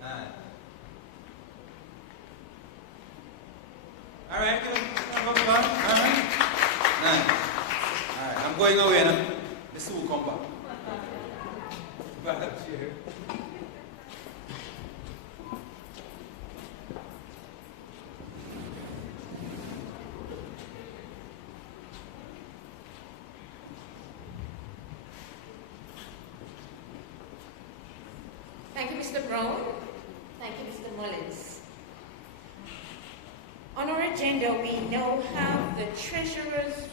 Nice. All right, good. All right. Nice. All right, I'm going away now. The Sue will come back. Back here. Thank you, Mr. Brown. Thank you, Mr. Mullins. On our agenda, we now have the Treasurer's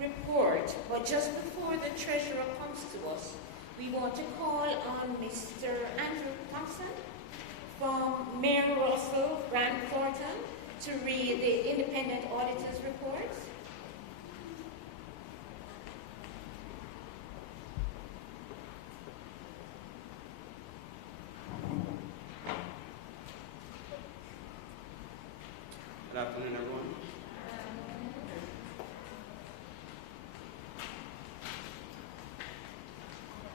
report, but just before the Treasurer comes to us, we want to call on Mr. Andrew Thompson from Mayor Russell, Grant Thornton, to read the Independent Auditor's report. Good afternoon, everyone.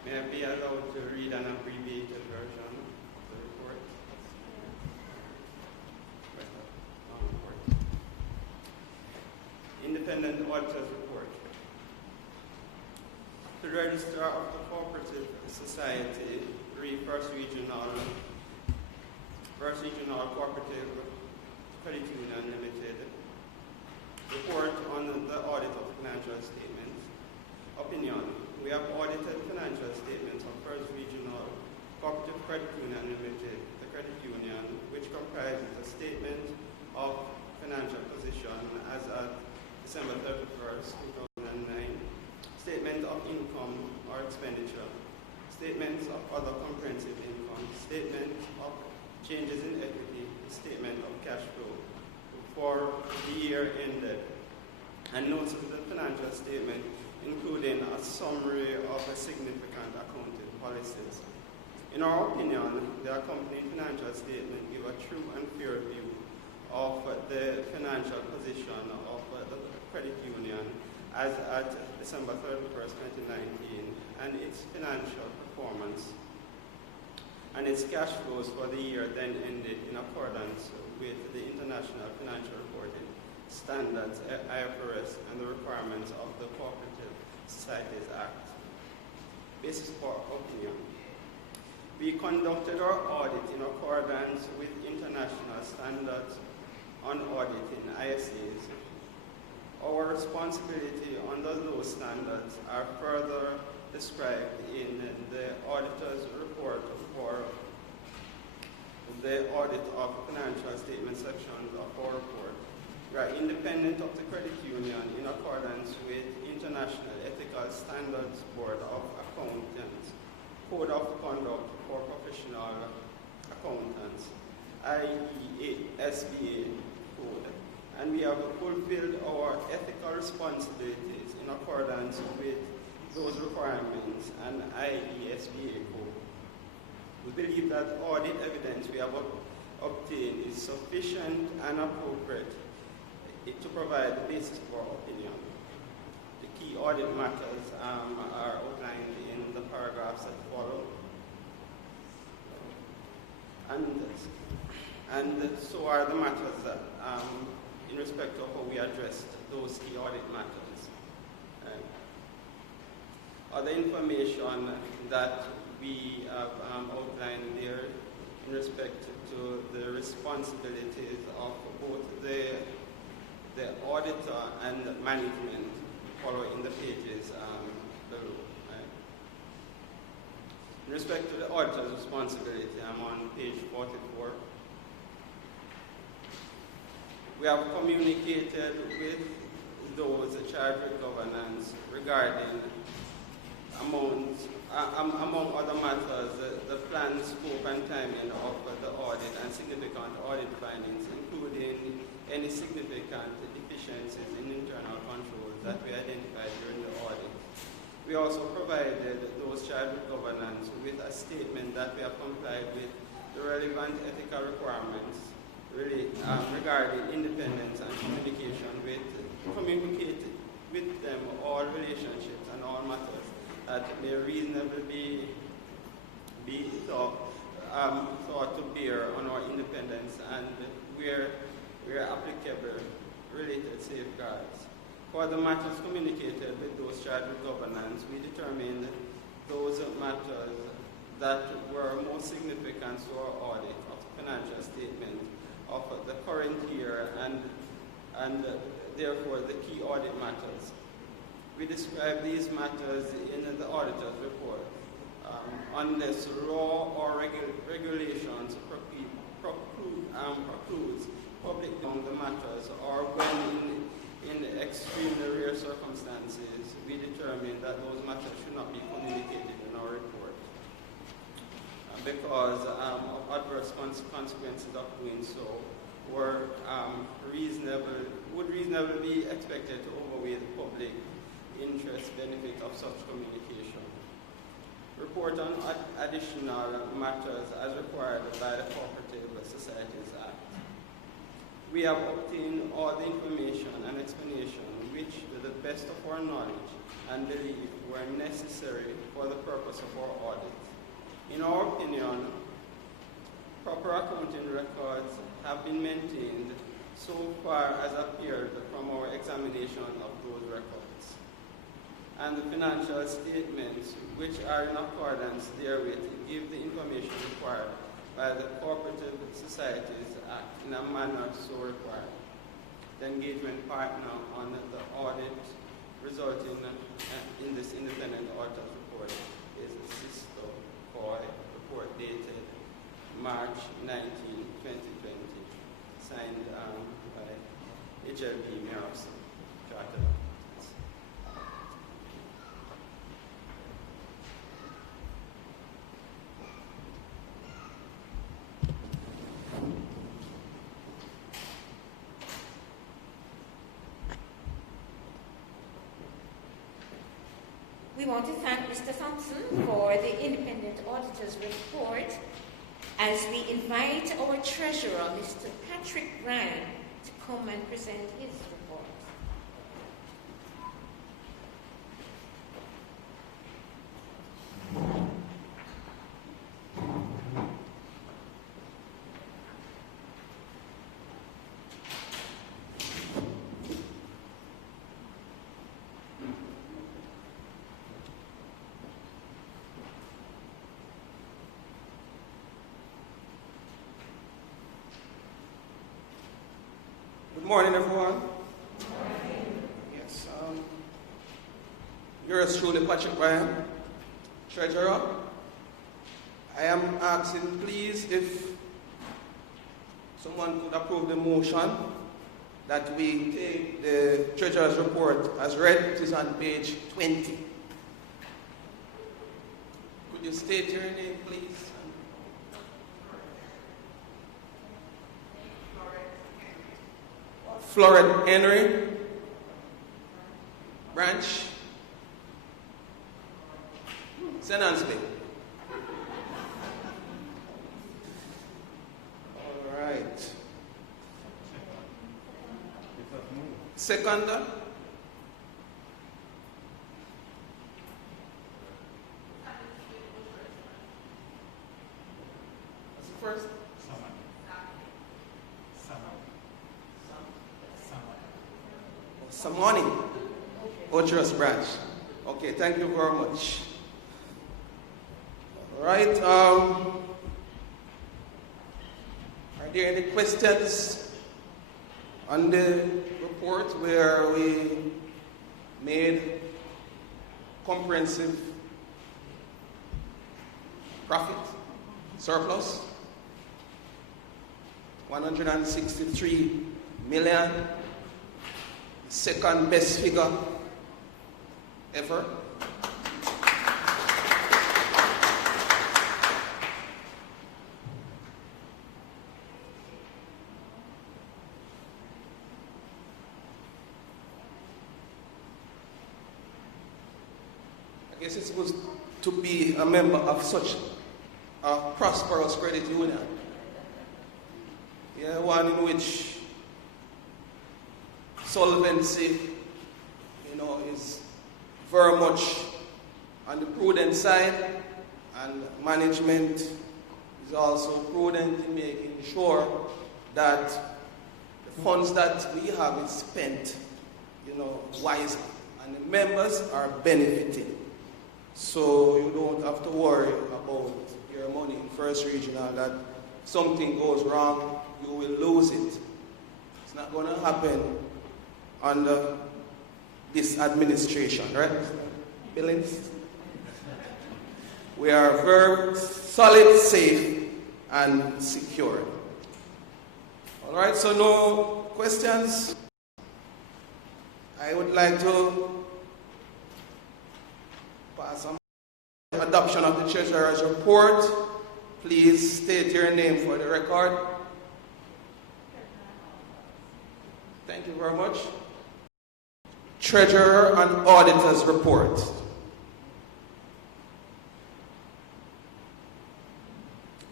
May I be allowed to read an abbreviated version of the report? Independent Auditor's Report. The Register of the Corporative Society, First Regional Corporative Credit Union Limited, report on the audit of financial statements. Opinion. We have audited financial statements of First Regional Cooperative Credit Union Limited, the credit union, which comprises a statement of financial position as at December 31st, 2009, statement of income or expenditure, statements of other comprehensive income, statement of changes in equity, statement of cash flow for the year ended, and notes of the financial statement, including a summary of a significant accounting policies. In our opinion, the accompanying financial statement give a true and fair view of the financial position of the credit union as at December 31st, 2019, and its financial performance and its cash flows for the year then ended in accordance with the International Financial Reporting Standards, IFRS, and the requirements of the Corporative Societies Act. Basis for opinion. We conducted our audit in accordance with international standards on auditing, ISAs. Our responsibility under those standards are further described in the auditor's report for the audit of financial statement sections of our report. We are independent of the credit union in accordance with International Ethical Standards Board of Accountants, Code of Conduct for Professional Accountants, IESBA Code, and we have fulfilled our ethical responsibilities in accordance with those requirements and IESBA Code. We believe that audit evidence we have obtained is sufficient and appropriate to provide the basis for opinion. The key audit matters are outlined in the paragraphs that follow. And so are the matters that, in respect of how we addressed those key audit matters. Other information that we have outlined there in respect to the responsibilities of both the auditor and management follow in the pages below. Right? In respect to the auditor's responsibility, I'm on page 44. We have communicated with those charged with governance regarding among other matters, the plan, scope, and timing of the audit and significant audit findings, including any significant deficiencies in internal controls that we identified during the audit. We also provided those charged with governance with a statement that we have complied with the relevant ethical requirements regarding independence and communicate with them all relationships and all matters that may reasonably be thought to bear on our independence and where applicable related safeguards. For the matters communicated with those charged with governance, we determined those matters that were most significant to our audit of the financial statement of the current year and therefore the key audit matters. We describe these matters in the auditor's report. unless law or regulations precludes public on the matters, or when in extremely rare circumstances we determine that those matters should not be communicated in our report because of adverse consequences of doing so would reasonably be expected to outweigh the public interest benefit of such communication. Report on additional matters as required by the Corporative Societies Act. We have obtained all the information and explanation which, to the best of our knowledge and belief, were necessary for the purpose of our audit. In our opinion, proper accounting records have been maintained so far as appeared from our examination of those records, and the financial statements which are in accordance therewith give the information required by the Corporative Societies Act in a manner so required. The engagement partner on the audit resulting in this independent auditor's report is Sister Coy, report dated March 19, 2020, signed by HLB Merrison, Chartered. We want to thank Mr. Thompson for the independent auditor's report as we invite our treasurer, Mr. Patrick Ryan, to come and present his report. Good morning, everyone. Good morning. Yes, yours truly, Patrick Ryan, Treasurer. I am asking, please, if someone could approve the motion that we take the Treasurer's report as read. It is on page 20. Could you state your name, please? Florent Henry, branch, St. Ansley. All right. Seconder. What's the first? Samani, Ocherous branch. Okay, thank you very much. All right. Are there any questions on the report where we made comprehensive profit, surplus, 163 million? Second best figure ever. I guess it's supposed to be a member of such a prosperous credit union. Yeah, one in which solvency, is very much on the prudent side, and management is also prudent in making sure that the funds that we have is spent, wisely, and the members are benefiting. So you don't have to worry about your money in First Regional, that something goes wrong, you will lose it. It's not going to happen under this administration, right? Billings? we are very solid, safe, and secure. All right, so no questions. I would like to pass on adoption of the Treasurer's report. Please state your name for the record. Thank you very much. Treasurer and Auditor's report.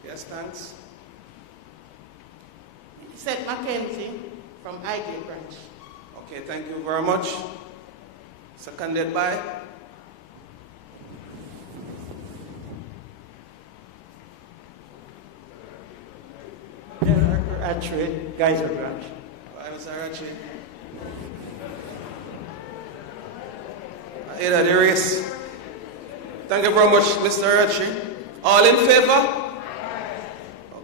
Yes, thanks. Seth Mackenzie from Highgate branch. Okay, thank you very much. Seconded by? Actually, Geyser branch. By Mr. Rachi. Either the race. Thank you very much, Mr. Rachi. All in favor?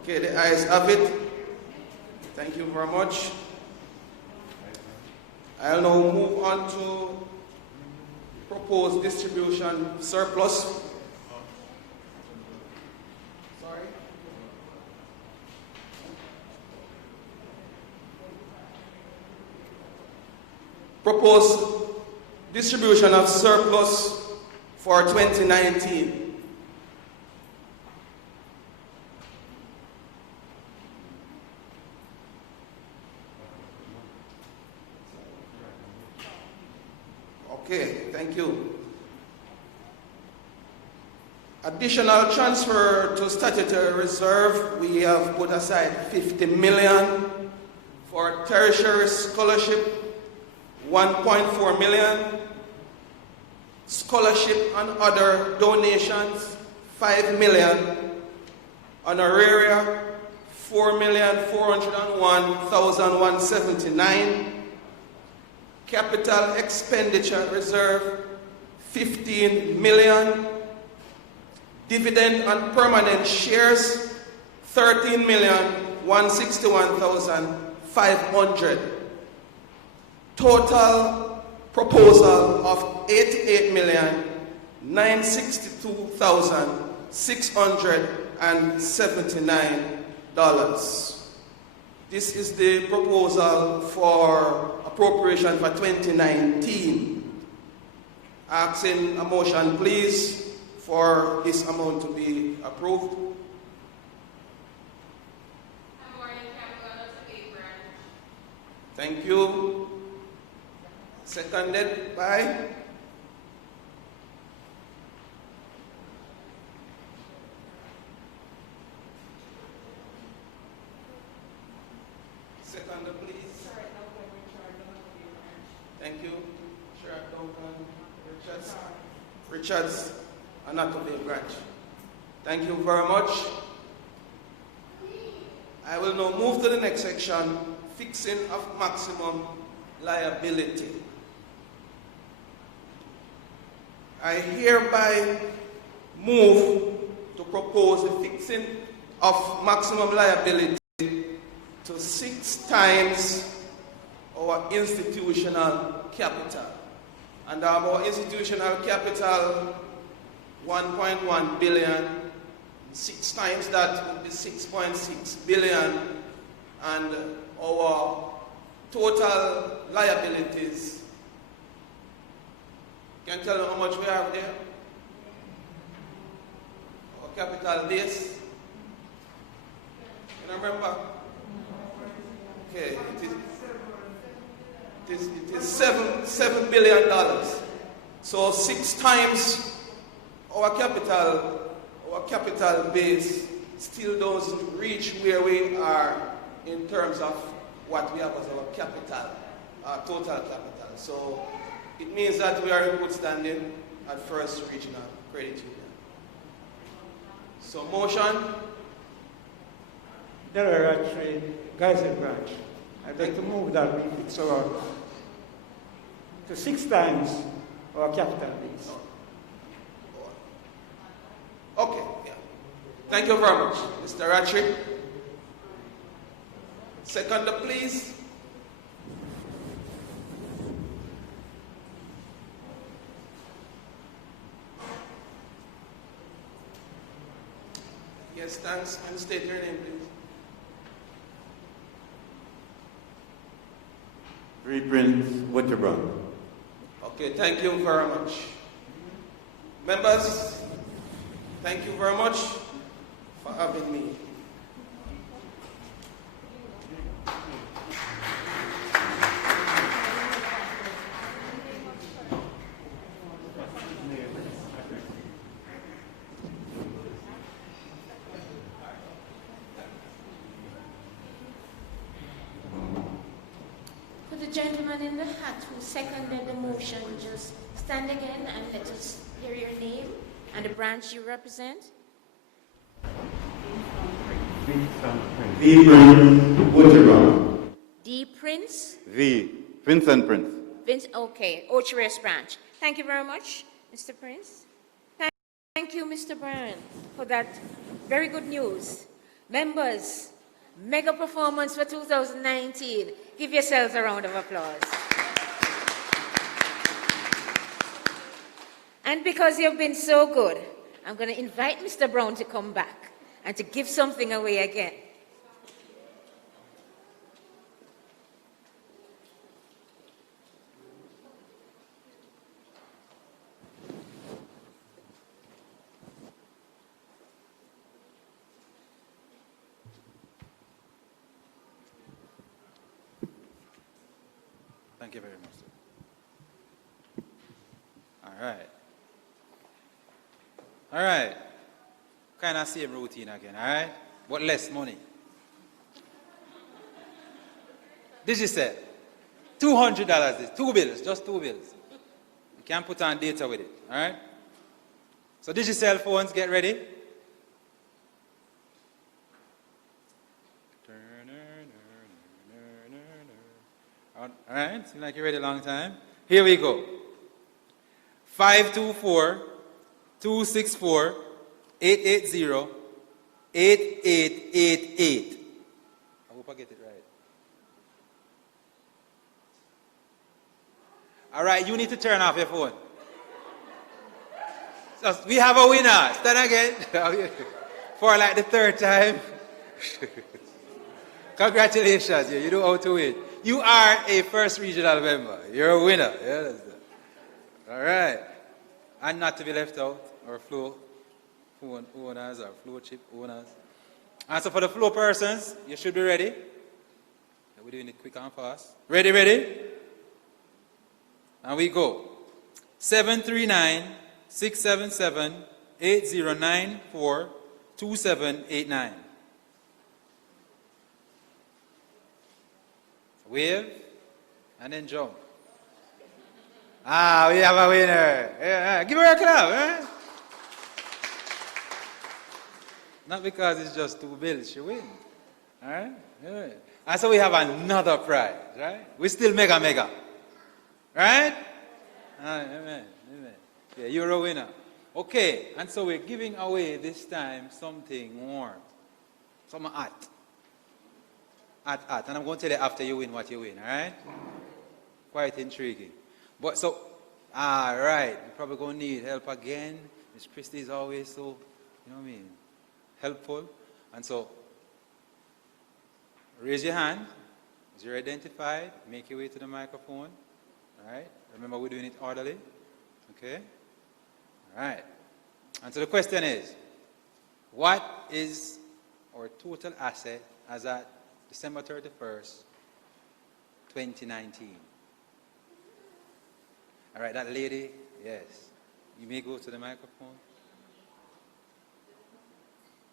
Okay, the ayes have it. Thank you very much. I'll now move on to proposed distribution surplus. Sorry. Proposed distribution of surplus for 2019. Okay, thank you. Additional transfer to statutory reserve, we have put aside 50 million for tertiary scholarship, 1.4 million, scholarship and other donations, 5 million, honoraria, 4,401,179, capital expenditure reserve, 15 million, dividend on permanent shares, 13,161,500. Total proposal of $88,962,679. This is the proposal for appropriation for 2019. Asking a motion, please, for this amount to be approved. Thank you. Seconded by? Seconded, please. Thank you. Sherrod Duncan, Richards, Anatomy branch. Thank you very much. I will now move to the next section, fixing of maximum liability. I hereby move to propose the fixing of maximum liability to 6 times our institutional capital. And our institutional capital, 1.1 billion, 6 times that would be 6.6 billion, and our total liabilities. Can you tell me how much we have there? Our capital base. Can you remember? Okay, it is $7 billion. So 6 times our capital base still doesn't reach where we are in terms of what we have as our capital, our total capital. So it means that we are in good standing at First Regional Credit Union. So motion. There are actually Geyser branch. I'd like to move that we fix our to 6 times our capital base. Okay, yeah. Thank you very much, Mr. Ratchie. Second, please. Yes, thanks. And state your name, please. Prince Witterbrown. Okay, thank you very much. Members, thank you very much for having me. Could the gentleman in the hat who seconded the motion just stand again and let us hear your name and the branch you represent? V. Prince Witterbrown. D. Prince? V. Vincent Prince. Vince, okay, Ocherius branch. Thank you very much, Mr. Prince. Thank you, Mr. Byrne, for that very good news. Members, mega performance for 2019. Give yourselves a round of applause. And because you've been so good, I'm going to invite Mr. Brown to come back and to give something away again. Thank you very much, sir. All right. All right. Kind of same routine again, all right? But less money. Digicel, $200 is 2 bills, just 2 bills. You can put on data with it, all right? So Digicel phones, get ready. All right, seems like you're ready a long time. Here we go. 524-264-880-8888. I hope I get it right. All right, you need to turn off your phone. So we have a winner. Stand again. For like the third time. Congratulations, you know how to win. You are a first regional member. You're a winner. Yeah, all right. And not to be left out, or flow owners or flow chip owners. And so for the flow persons, you should be ready. We're doing it quick and fast. Ready, ready? And we go. 739-677-8094-2789. Wave, and then jump. Ah, we have a winner. Yeah, give her a clap, eh? Not because it's just 2 bills, she wins. All right? Yeah. And so we have another prize, right? We still mega. Right? All right, amen. Yeah, you're a winner. Okay, and so we're giving away this time something warm. Something hot. And I'm going to tell you after you win what you win, all right? Quite intriguing. But so, all right, you're probably going to need help again. Miss Christie is always so, you know what I mean, helpful. And so, raise your hand. As you're identified, make your way to the microphone, all right? Remember, we're doing it orderly, okay? All right. And so the question is, what is our total asset as at December 31st, 2019. All right, that lady, yes. You may go to the microphone.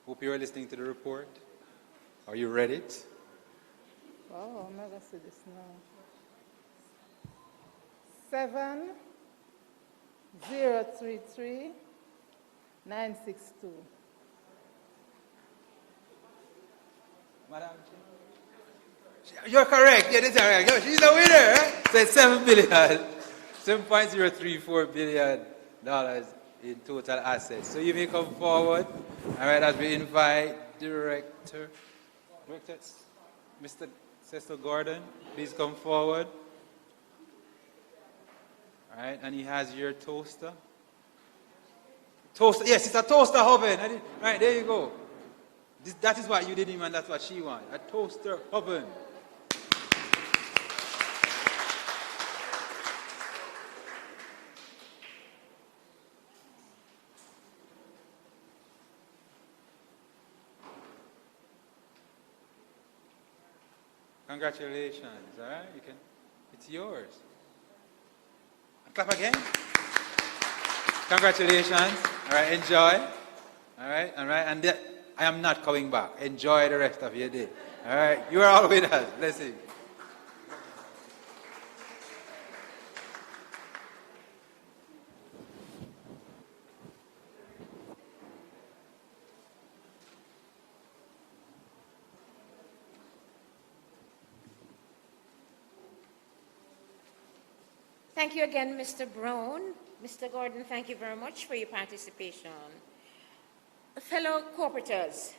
Hope you are listening to the report. Are you ready? Oh, I'm not going to say this now. 7033962. Madam, you're correct. Yeah, that's correct. She's a winner. Right? So it's $7.034 billion in total assets. So you may come forward. All right, as we invite Director Mr. Cecil Gordon, please come forward. All right, and he has your toaster. Toaster, yes, it's a toaster oven. Right, there you go. That is what you did, and that's what she wanted. A toaster oven. Congratulations, all right? It's yours. Clap again. Congratulations. All right, enjoy. All right, and I am not coming back. Enjoy the rest of your day. All right, you are all with us. Blessing. Thank you again, Mr. Brown. Mr. Gordon, thank you very much for your participation. Fellow corporators,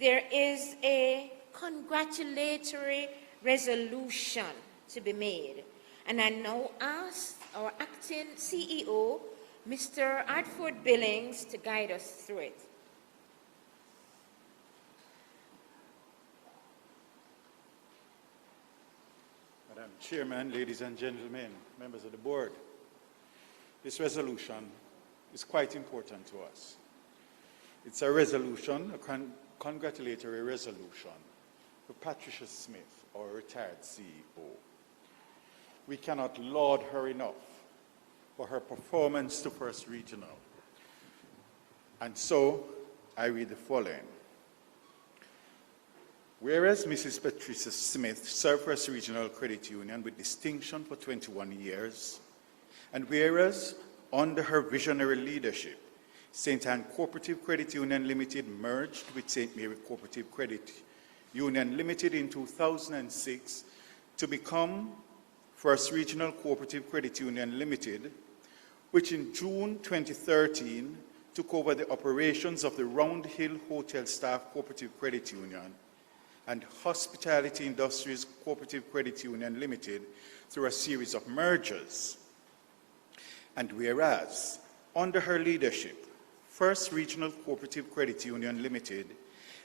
there is a congratulatory resolution to be made, and I now ask our acting CEO, Mr. Hartford Billings, to guide us through it. Madam Chairman, ladies and gentlemen, members of the board, this resolution is quite important to us. It's a resolution, a congratulatory resolution for Patricia Smith, our retired CEO. We cannot laud her enough for her performance to First Regional. And so, I read the following. Whereas Mrs. Patricia Smith served First Regional Credit Union with distinction for 21 years, and whereas under her visionary leadership, St. Anne Corporative Credit Union Limited merged with St. Mary Cooperative Credit Union Limited in 2006 to become First Regional Cooperative Credit Union Limited, which in June 2013 took over the operations of the Round Hill Hotel Staff Cooperative Credit Union and Hospitality Industries Cooperative Credit Union Limited through a series of mergers. And whereas, under her leadership, First Regional Cooperative Credit Union Limited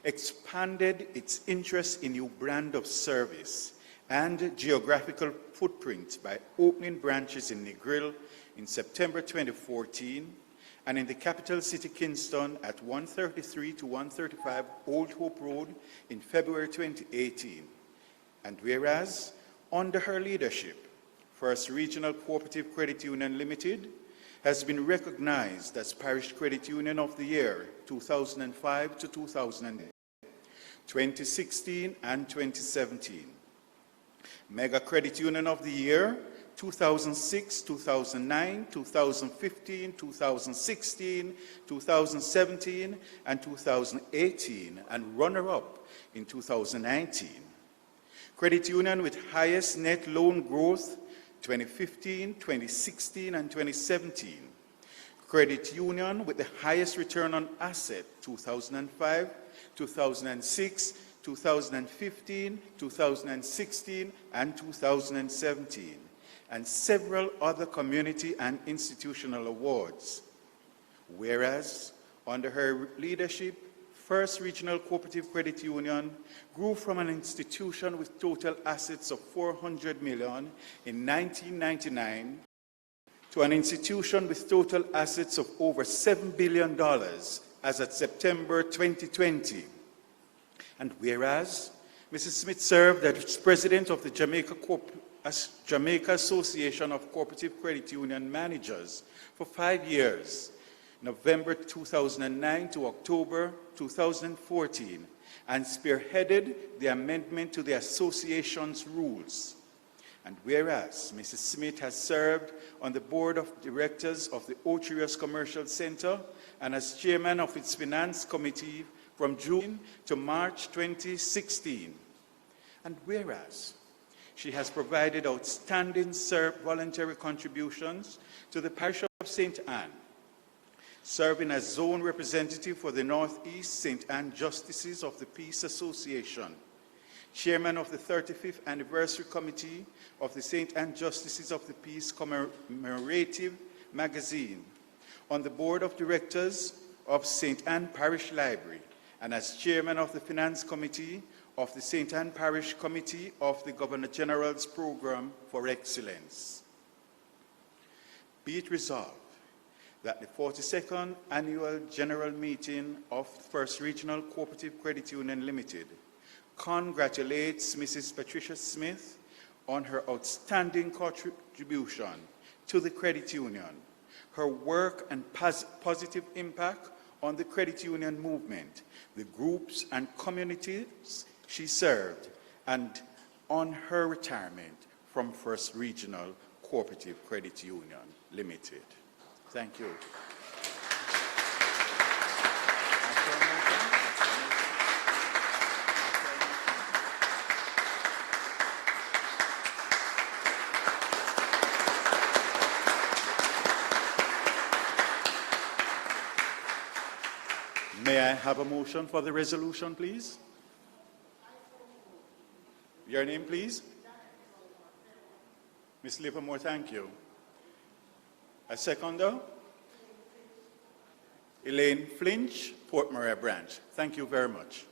expanded its interest in new brand of service and geographical footprint by opening branches in Negril in September 2014 and in the capital city Kingston at 133 to 135 Old Hope Road in February 2018. And whereas, under her leadership, First Regional Cooperative Credit Union Limited has been recognized as Parish Credit Union of the Year 2005 to 2008, 2016 and 2017. Mega Credit Union of the Year 2006, 2009, 2015, 2016, 2017 and 2018, and runner-up in 2019. Credit Union with highest net loan growth 2015, 2016, and 2017. Credit Union with the highest return on asset 2005, 2006, 2015, 2016, and 2017, and several other community and institutional awards. Whereas, under her leadership, First Regional Cooperative Credit Union grew from an institution with total assets of $400 million in 1999 to an institution with total assets of over $7 billion as of September 2020. And whereas Mrs. Smith served as president of the Jamaica Association of Cooperative Credit Union Managers for 5 years, November 2009 to October 2014, and spearheaded the amendment to the association's rules. And whereas Mrs. Smith has served on the board of directors of the Otrius Commercial Center and as chairman of its finance committee from June to March 2016. And whereas she has provided outstanding voluntary contributions to the parish of St. Anne, serving as zone representative for the Northeast St. Anne Justices of the Peace Association, chairman of the 35th Anniversary Committee of the St. Anne Justices of the Peace Commemorative Magazine, on the board of directors of St. Anne Parish Library, and as Chairman of the Finance Committee of the St. Anne Parish Committee of the Governor General's Program for Excellence. Be it resolved that the 42nd Annual General Meeting of First Regional Cooperative Credit Union Limited congratulates Mrs. Patricia Smith on her outstanding contribution to the credit union, her work and positive impact on the credit union movement, the groups and communities she served, and on her retirement from First Regional Cooperative Credit Union Limited. Thank you. May I have a motion for the resolution, please? Your name, please? Ms. Livermore, thank you. A seconder? Elaine Flinch, Port Maria Branch. Thank you very much.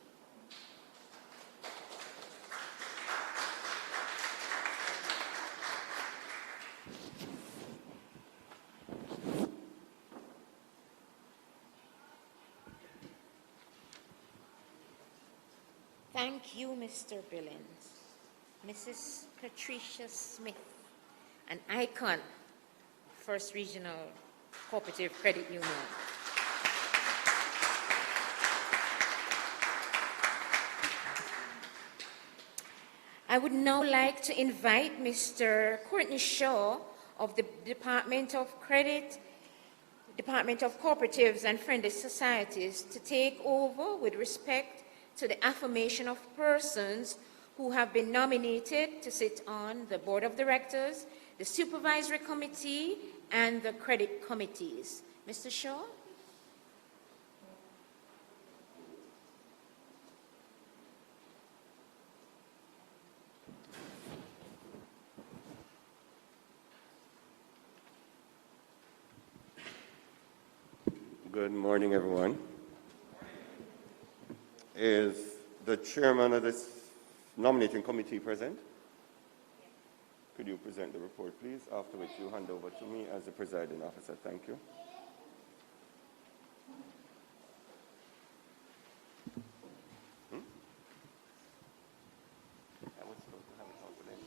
Thank you, Mr. Billings. Mrs. Patricia Smith, an icon, First Regional Cooperative Credit Union. I would now like to invite Mr. Courtney Shaw of the Department of Cooperatives and Friendly Societies to take over with respect to the affirmation of persons who have been nominated to sit on the Board of Directors, the Supervisory Committee, and the Credit Committees. Mr. Shaw? Good morning, everyone. Is the chairman of this nominating committee present? Could you present the report, please, after which you hand over to me as the presiding officer. Thank you. I was supposed to have it out today.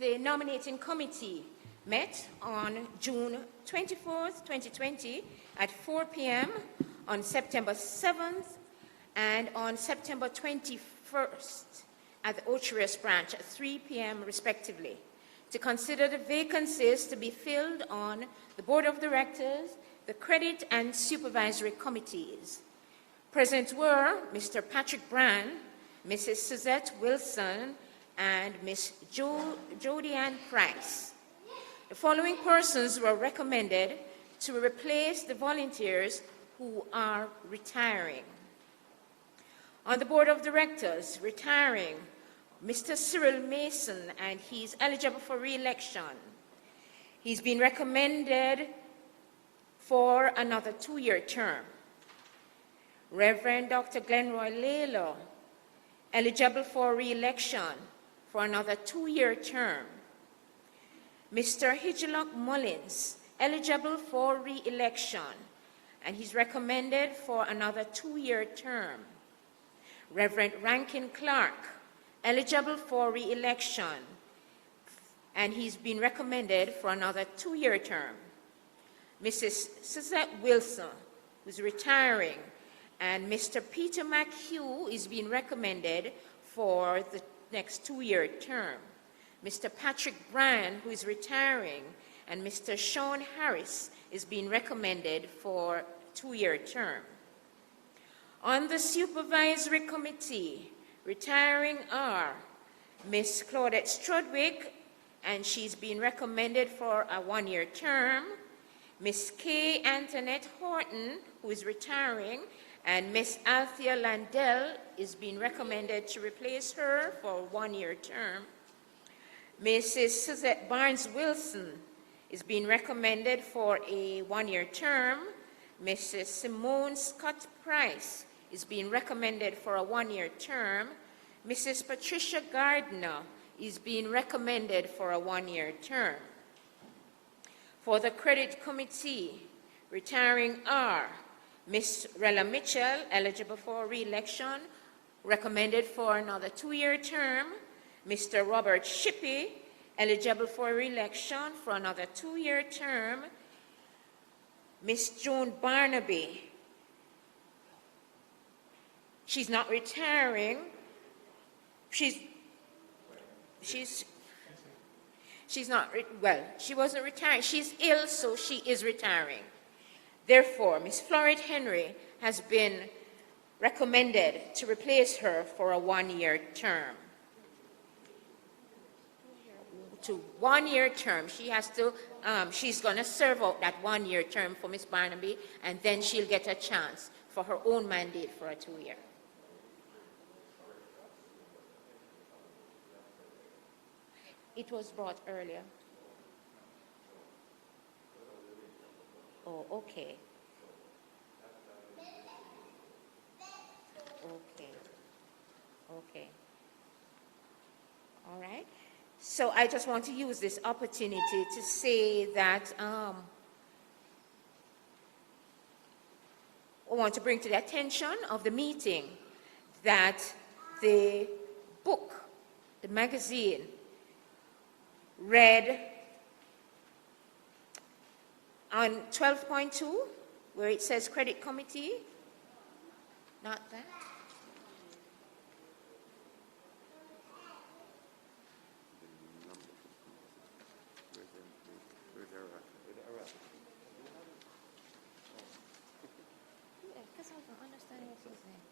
The nominating committee met on June 24th, 2020 at 4 p.m. on September 7th and on September 21st at the Ocherous branch at 3 p.m. respectively to consider the vacancies to be filled on the Board of Directors, the Credit and Supervisory Committees. Present were Mr. Patrick Brand, Mrs. Suzette Wilson, and Ms. Jody Ann Price. The following persons were recommended to replace the volunteers who are retiring. On the Board of Directors, retiring Mr. Cyril Mason, and he's eligible for re-election. He's been recommended for another 2-year term. Reverend Dr. Glenroy Lalo, eligible for re-election for another 2-year term. Mr. Hidgelock Mullins, eligible for re-election, and he's recommended for another 2-year term. Reverend Rankin Clark, eligible for re-election, and he's been recommended for another 2-year term. Mrs. Suzette Wilson, who's retiring, and Mr. Peter McHugh is being recommended for the next 2-year term. Mr. Patrick Brand, who is retiring, and Mr. Sean Harris is being recommended for a 2-year term. On the Supervisory Committee, retiring are Ms. Claudette Strudwick, and she's been recommended for a 1-year term, Ms. K. Antoinette Horton, who is retiring, and Ms. Althea Landell is being recommended to replace her for a 1-year term. Mrs. Suzette Barnes-Wilson is being recommended for a 1-year term. Mrs. Simone Scott Price is being recommended for a 1-year term. Mrs. Patricia Gardner is being recommended for a 1-year term. For the Credit Committee, retiring are Ms. Rella Mitchell, eligible for re-election, recommended for another 2-year term. Mr. Robert Shippey, eligible for re-election for another 2-year term. Ms. Joan Barnaby, she's not retiring. She's not, well, she wasn't retiring. She's ill, so she is retiring. Therefore, Ms. Florid Henry has been recommended to replace her for a 1-year term. To 1-year term, she has to, she's going to serve out that 1-year term for Ms. Barnaby, and then she'll get a chance for her own mandate for a 2-year. It was brought earlier. Oh, okay. Okay. Okay. All right. So I just want to use this opportunity to say that I want to bring to the attention of the meeting that the book, the magazine, read on 12.2, where it says Credit Committee, not that. Yeah, because I don't understand what you're saying.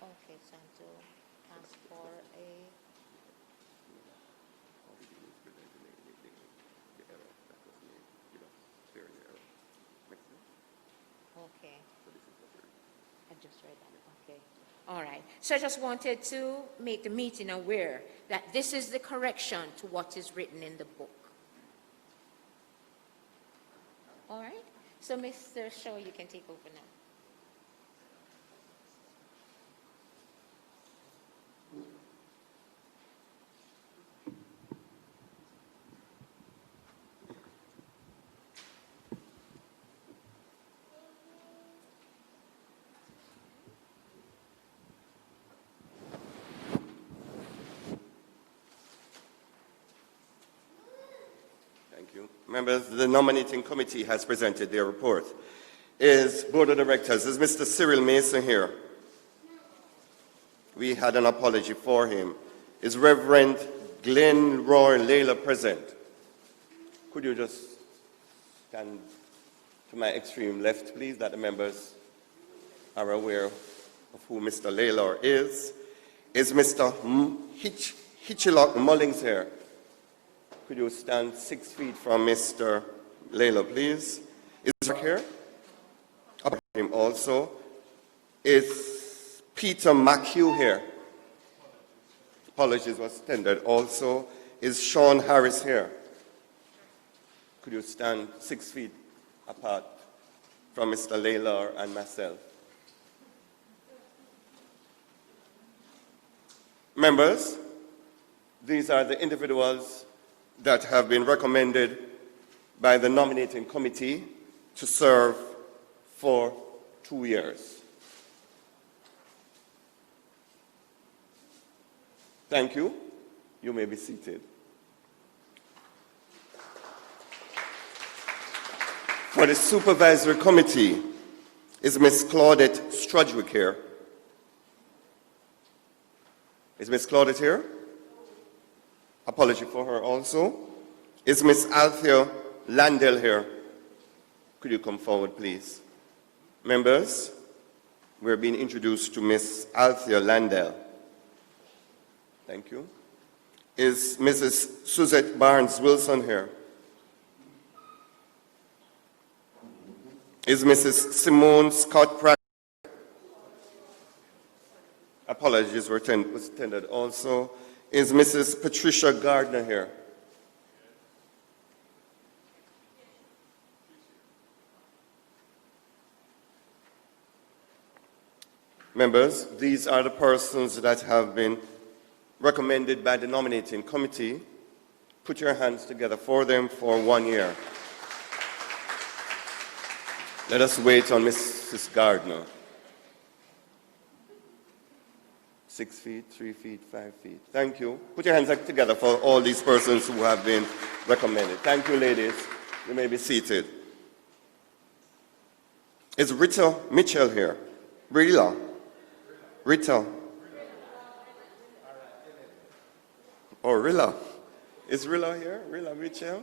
Okay, Santo, ask for a... Okay. I just read that. Okay. All right. So I just wanted to make the meeting aware that this is the correction to what is written in the book. All right. So, Mr. Shaw, you can take over now. Members, the nominating committee has presented their report. Is Board of Directors, is Mr. Cyril Mason here? We had an apology for him. Is Reverend Glenn Roy Layla present? Could you just stand to my extreme left, please, that the members are aware of who Mr. Layla is? Is Mr. Hitchlock Mullings here? Could you stand 6 feet from Mr. Layla, please? Is Mark here? About him also. Is Peter McHugh here? Apologies was tendered also. Is Sean Harris here? Could you stand 6 feet apart from Mr. Layla and myself? Members, these are the individuals that have been recommended by the nominating committee to serve for 2 years. Thank you. You may be seated. For the Supervisory Committee, is Ms. Claudette Strudwick here? Is Ms. Claudette here? Apology for her also. Is Ms. Althea Landell here? Could you come forward, please? Members, we're being introduced to Ms. Althea Landell. Thank you. Is Mrs. Suzette Barnes-Wilson here? Is Mrs. Simone Scott Pratt? Apologies was tendered also. Is Mrs. Patricia Gardner here? Members, these are the persons that have been recommended by the nominating committee. Put your hands together for them for 1 year. Let us wait on Mrs. Gardner. 6 feet, 3 feet, 5 feet. Thank you. Put your hands together for all these persons who have been recommended. Thank you, ladies. You may be seated. Is Rita Mitchell here? Rita. Rita. Oh, Rilla. Is Rilla here? Rilla Mitchell?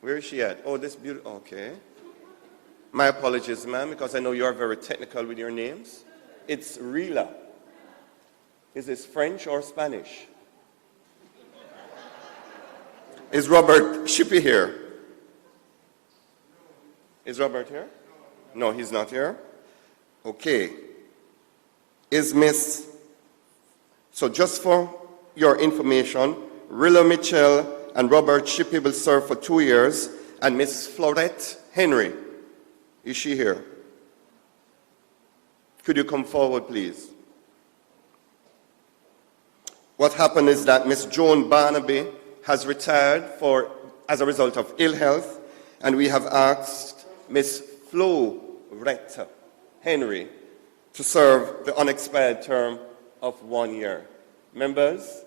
Where is she at? Oh, this beautiful. Okay. My apologies, ma'am, because I know you are very technical with your names. It's Rilla. Is this French or Spanish? Is Robert Shippey here? Is Robert here? No, he's not here. Okay. Is Miss... So just for your information, Rilla Mitchell and Robert Shippey will serve for 2 years, and Miss Florette Henry, is she here? Could you come forward, please? What happened is that Miss Joan Barnaby has retired as a result of ill health, and we have asked Miss Florette Henry to serve the unexpired term of 1 year. Members,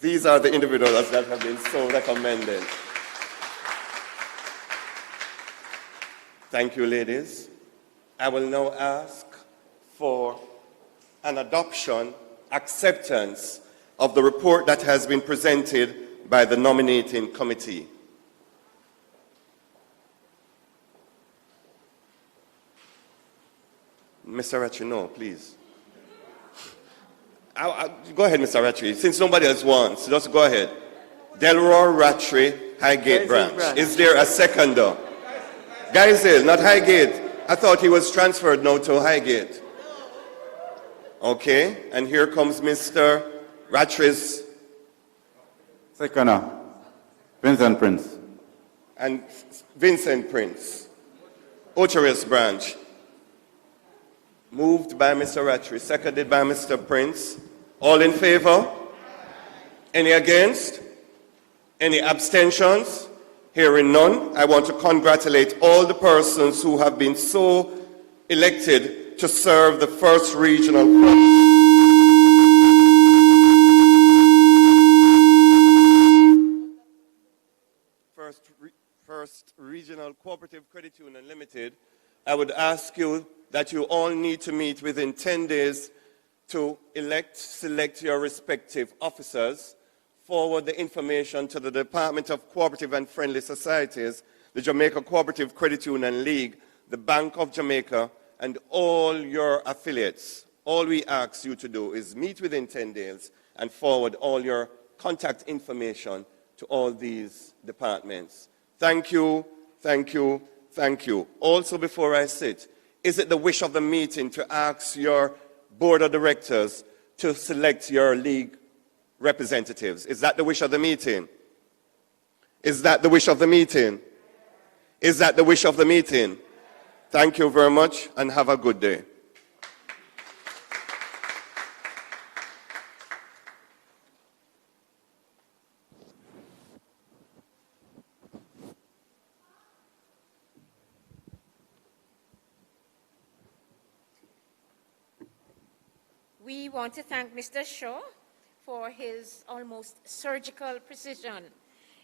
these are the individuals that have been so recommended. Thank you, ladies. I will now ask for an acceptance of the report that has been presented by the nominating committee. Mr. Ratchie, no, please. Go ahead, Mr. Ratchie. Since nobody else wants, just go ahead. Delroy Ratchie, Highgate branch. Is there a seconder? Geisel, not Highgate. I thought he was transferred now to Highgate. Okay, and here comes Mr. Ratchie's Seconder, Vincent Prince. And Vincent Prince. Ocheres branch. Moved by Mr. Ratchie, seconded by Mr. Prince. All in favor? Any against? Any abstentions? Hearing none, I want to congratulate all the persons who have been so elected to serve the first regional Cooperative Credit Union Limited. I would ask you that you all need to meet within 10 days to select your respective officers, forward the information to the Department of Cooperative and Friendly Societies, the Jamaica Cooperative Credit Union League, the Bank of Jamaica, and all your affiliates. All we ask you to do is meet within 10 days and forward all your contact information to all these departments. Thank you, thank you, thank you. Also, before I sit, is it the wish of the meeting to ask your board of directors to select your league representatives? Is that the wish of the meeting? Is that the wish of the meeting? Is that the wish of the meeting? Thank you very much and have a good day. We want to thank Mr. Shaw for his almost surgical precision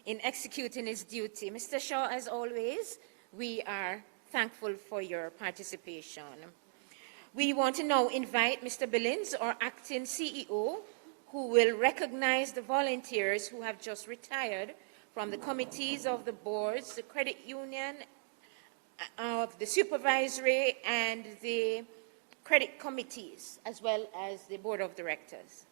in executing his duty. Mr. Shaw, as always, we are thankful for your participation. We want to now invite Mr. Billings, our acting CEO, who will recognize the volunteers who have just retired from the committees of the boards, the credit union, of the supervisory, and the credit committees, as well as the board of directors.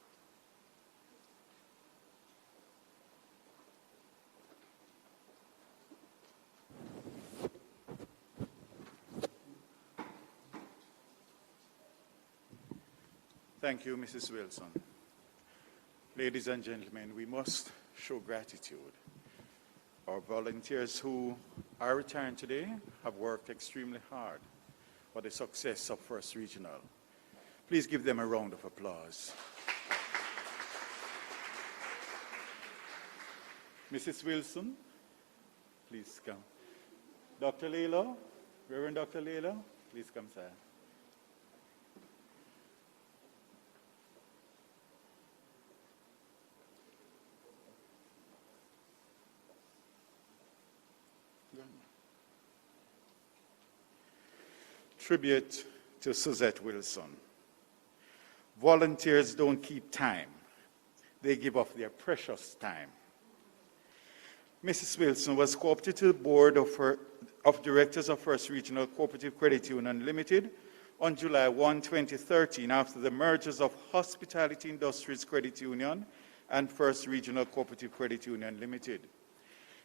Thank you, Mrs. Wilson. Ladies and gentlemen, we must show gratitude. Our volunteers who are retiring today have worked extremely hard for the success of First Regional. Please give them a round of applause. Mrs. Wilson, please come. Dr. Layla, Reverend Dr. Layla, please come, sir. Tribute to Suzette Wilson. Volunteers don't keep time. They give up their precious time. Mrs. Wilson was co-opted to the board of directors of First Regional Cooperative Credit Union Limited on July 1, 2013, after the mergers of Hospitality Industries Credit Union and First Regional Cooperative Credit Union Limited.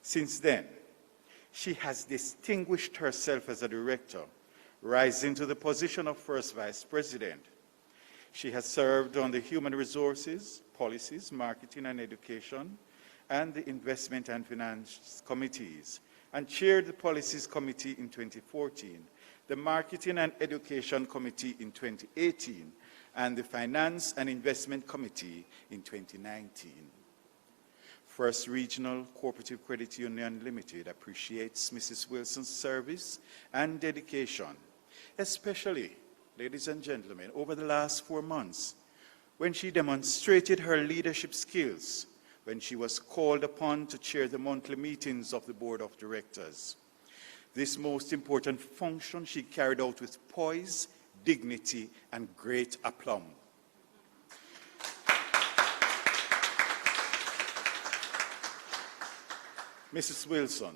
Since then, she has distinguished herself as a director, rising to the position of First Vice President. She has served on the Human Resources, Policies, Marketing and Education, and the Investment and Finance Committees, and chaired the Policies Committee in 2014, the Marketing and Education Committee in 2018, and the Finance and Investment Committee in 2019. First Regional Cooperative Credit Union Limited appreciates Mrs. Wilson's service and dedication, especially, ladies and gentlemen, over the last 4 months, when she demonstrated her leadership skills when she was called upon to chair the monthly meetings of the Board of Directors. This most important function she carried out with poise, dignity, and great aplomb. Mrs. Wilson,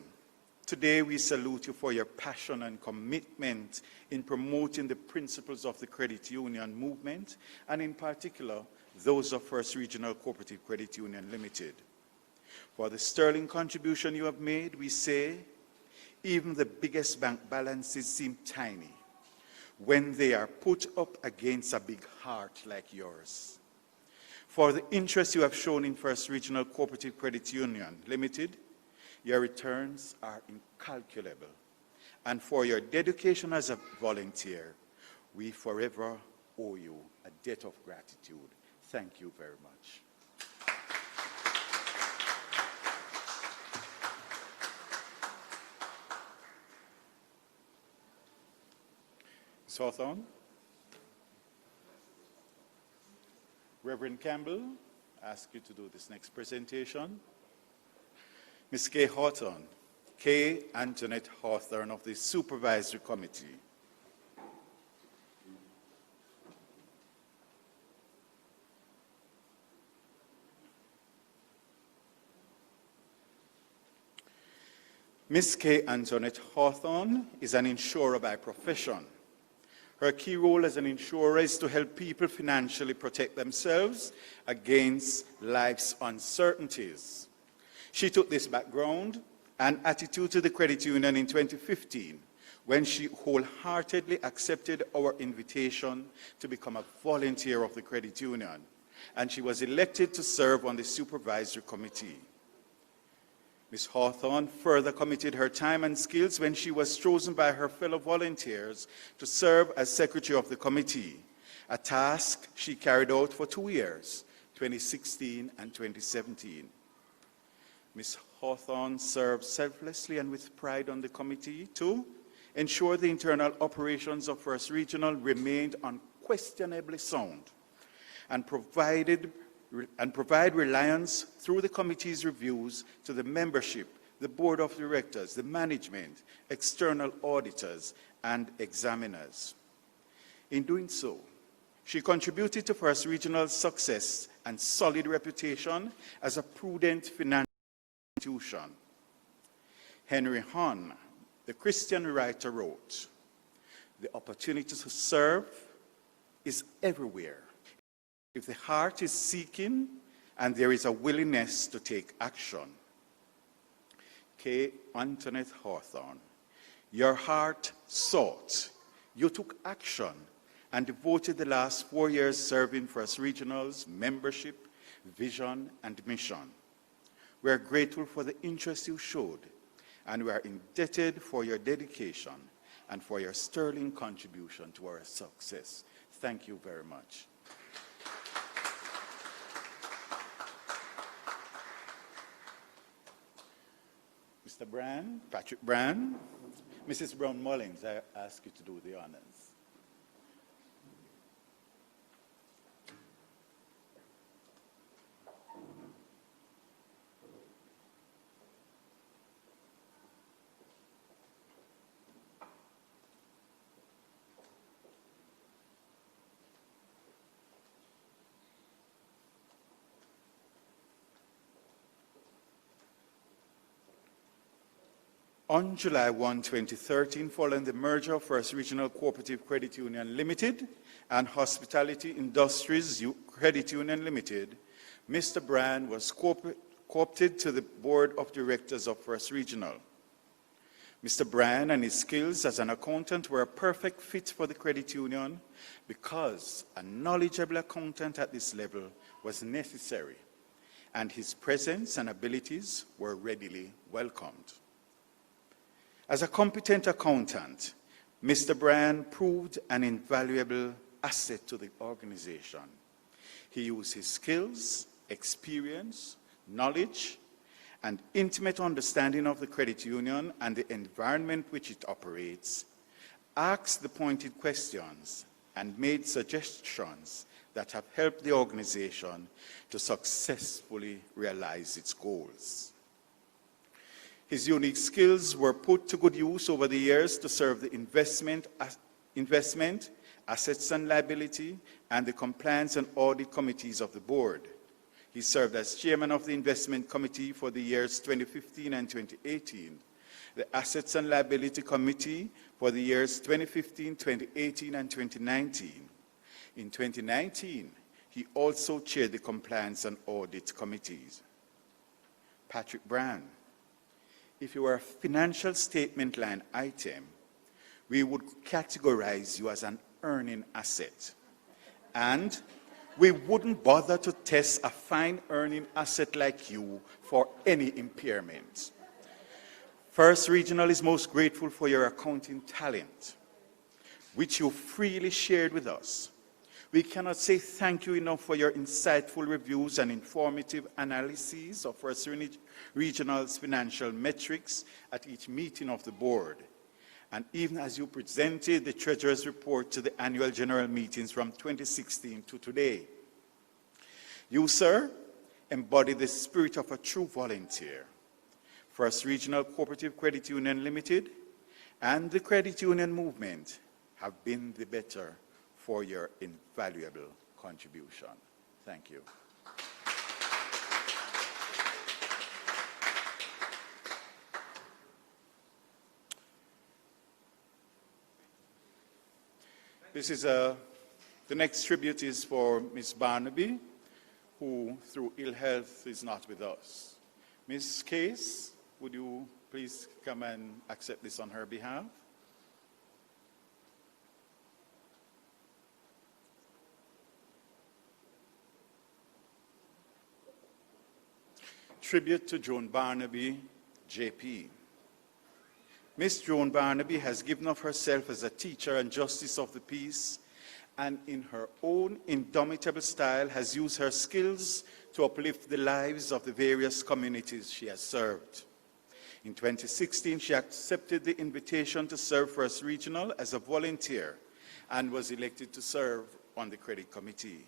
today we salute you for your passion and commitment in promoting the principles of the credit union movement, and in particular, those of First Regional Cooperative Credit Union Limited. For the sterling contribution you have made, we say, even the biggest bank balances seem tiny when they are put up against a big heart like yours. For the interest you have shown in First Regional Cooperative Credit Union Limited, your returns are incalculable. And for your dedication as a volunteer, we forever owe you a debt of gratitude. Thank you very much. Ms. Hawthorne. Reverend Campbell, I ask you to do this next presentation. Ms. Kay Hawthorne, Kay Antoinette Hawthorne of the Supervisory Committee. Ms. Kay Antoinette Hawthorne is an insurer by profession. Her key role as an insurer is to help people financially protect themselves against life's uncertainties. She took this background and attitude to the credit union in 2015 when she wholeheartedly accepted our invitation to become a volunteer of the credit union, and she was elected to serve on the supervisory committee. Ms. Hawthorne further committed her time and skills when she was chosen by her fellow volunteers to serve as secretary of the committee, a task she carried out for 2 years, 2016 and 2017. Ms. Hawthorne served selflessly and with pride on the committee to ensure the internal operations of First Regional remained unquestionably sound and provided and provide reliance through the committee's reviews to the membership, the board of directors, the management, external auditors, and examiners. In doing so, she contributed to First Regional's success and solid reputation as a prudent financial institution. Henry Hahn, the Christian writer, wrote, "The opportunity to serve is everywhere if the heart is seeking and there is a willingness to take action." K. Antoinette Hawthorne, your heart sought, you took action, and devoted the last 4 years serving First Regional's membership, vision, and mission. We are grateful for the interest you showed, and we are indebted for your dedication and for your sterling contribution to our success. Thank you very much. Mr. Brand, Patrick Brand, Mrs. Brown-Mullins, I ask you to do the honors. On July 1, 2013, following the merger of First Regional Cooperative Credit Union Limited and Hospitality Industries Credit Union Limited, Mr. Brand was co-opted to the board of directors of First Regional. Mr. Brand and his skills as an accountant were a perfect fit for the credit union because a knowledgeable accountant at this level was necessary, and his presence and abilities were readily welcomed. As a competent accountant, Mr. Brand proved an invaluable asset to the organization. He used his skills, experience, knowledge, and intimate understanding of the credit union and the environment which it operates, asked the pointed questions, and made suggestions that have helped the organization to successfully realize its goals. His unique skills were put to good use over the years to serve the investment, assets and liability, and the compliance and audit committees of the board. He served as chairman of the investment committee for the years 2015 and 2018, the assets and liability committee for the years 2015, 2018, and 2019. In 2019, he also chaired the compliance and audit committees. Patrick Brand, if you were a financial statement line item, we would categorize you as an earning asset. And we wouldn't bother to test a fine earning asset like you for any impairment. First Regional is most grateful for your accounting talent, which you freely shared with us. We cannot say thank you enough for your insightful reviews and informative analyses of First Regional's financial metrics at each meeting of the board, and even as you presented the Treasurer's report to the annual general meetings from 2016 to today. You, sir, embody the spirit of a true volunteer. First Regional Cooperative Credit Union Limited and the credit union movement have been the better for your invaluable contribution. Thank you. This is the next tribute is for Ms. Barnaby, who through ill health is not with us. Ms. Case, would you please come and accept this on her behalf? Tribute to Joan Barnaby, JP. Miss Joan Barnaby has given of herself as a teacher and justice of the peace, and in her own indomitable style has used her skills to uplift the lives of the various communities she has served. In 2016, she accepted the invitation to serve First Regional as a volunteer and was elected to serve on the credit committee.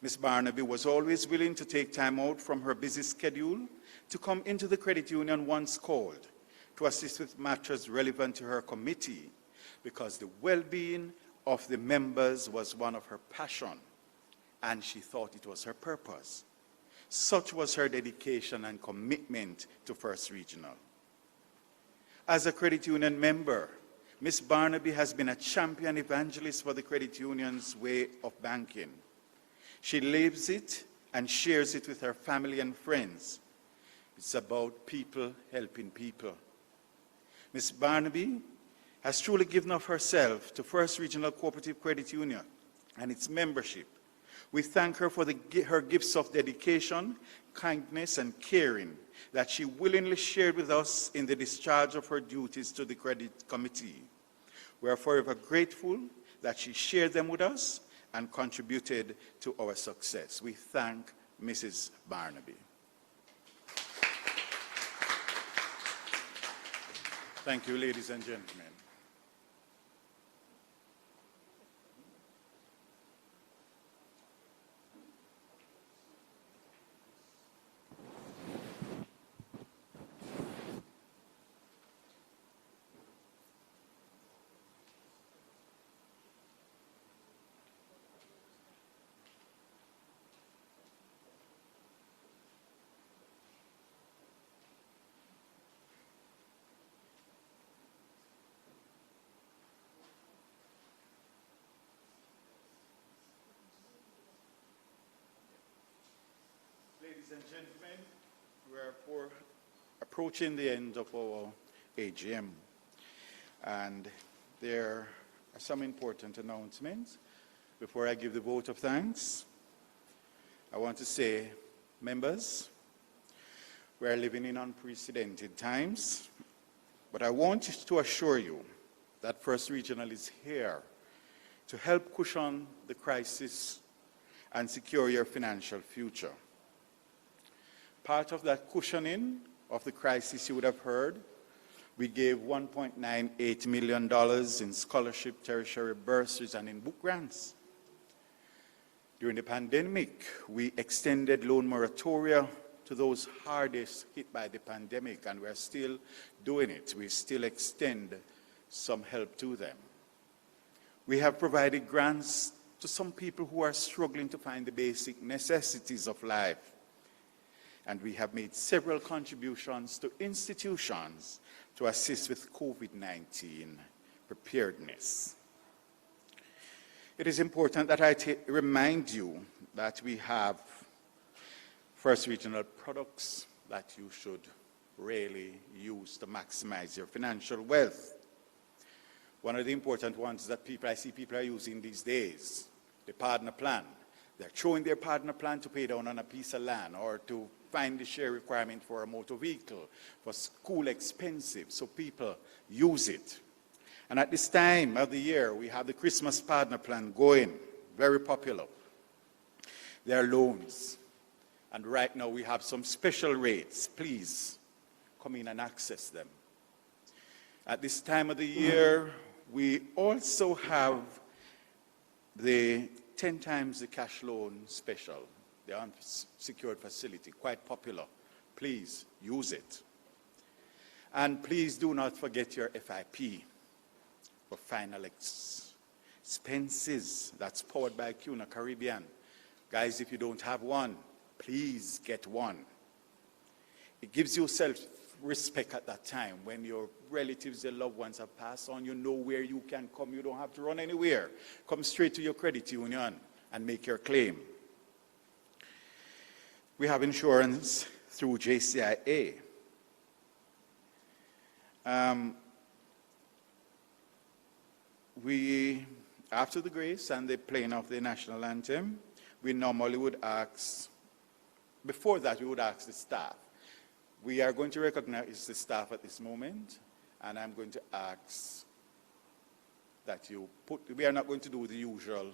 Ms. Barnaby was always willing to take time out from her busy schedule to come into the credit union once called to assist with matters relevant to her committee because the well-being of the members was one of her passion and she thought it was her purpose. Such was her dedication and commitment to First Regional. As a credit union member, Ms. Barnaby has been a champion evangelist for the credit union's way of banking. She lives it and shares it with her family and friends. It's about people helping people. Ms. Barnaby has truly given of herself to First Regional Cooperative Credit Union and its membership. We thank her for her gifts of dedication, kindness, and caring that she willingly shared with us in the discharge of her duties to the Credit Committee. We are forever grateful that she shared them with us and contributed to our success. We thank Mrs. Barnaby. Thank you, ladies and gentlemen. Ladies and gentlemen, we are approaching the end of our AGM, and there are some important announcements. Before I give the vote of thanks, I want to say, members, we are living in unprecedented times, but I want to assure you that First Regional is here to help cushion the crisis and secure your financial future. Part of that cushioning of the crisis, you would have heard, we gave $1.98 million in scholarship, tertiary bursaries, and in book grants. During the pandemic, we extended loan moratoria to those hardest hit by the pandemic, and we're still doing it. We still extend some help to them. We have provided grants to some people who are struggling to find the basic necessities of life. And we have made several contributions to institutions to assist with COVID-19 preparedness. It is important that I remind you that we have First Regional products that you should really use to maximize your financial wealth. One of the important ones that I see people are using these days, the partner plan. They're throwing their partner plan to pay down on a piece of land or to find the share requirement for a motor vehicle, for school expensive, so people use it. And at this time of the year, we have the Christmas partner plan going, very popular. There are loans, and right now we have some special rates. Please come in and access them. At this time of the year, we also have the 10 times the cash loan special, the unsecured facility, quite popular. Please use it. And please do not forget your FIP for final expenses. That's powered by CUNA Caribbean. Guys, if you don't have one, please get one. It gives you self-respect at that time when your relatives, your loved ones have passed on. You know where you can come. You don't have to run anywhere. Come straight to your credit union and make your claim. We have insurance through JCIA. After the grace and the playing of the national anthem, we normally would ask, before that we would ask the staff. We are going to recognize the staff at this moment, and I'm going to ask that we are not going to do the usual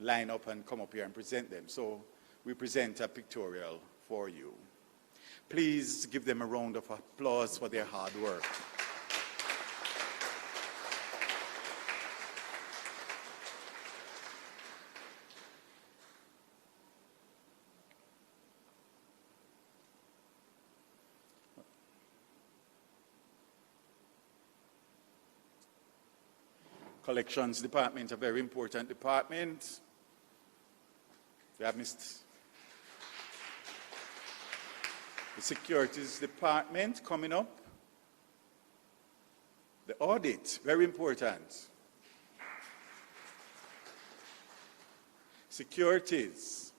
line up and come up here and present them. So we present a pictorial for you. Please give them a round of applause for their hard work. Collections department, a very important department. We have missed the securities department coming up. The audit, very important. Securities.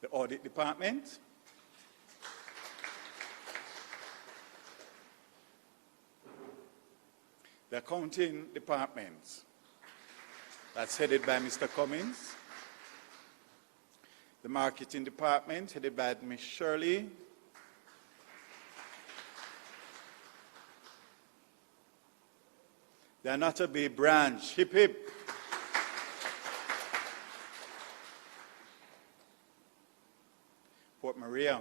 The audit department. The accounting department. That's headed by Mr. Cummins. The marketing department, headed by Ms. Shirley. The Anatomy branch, hip hip. Port Maria,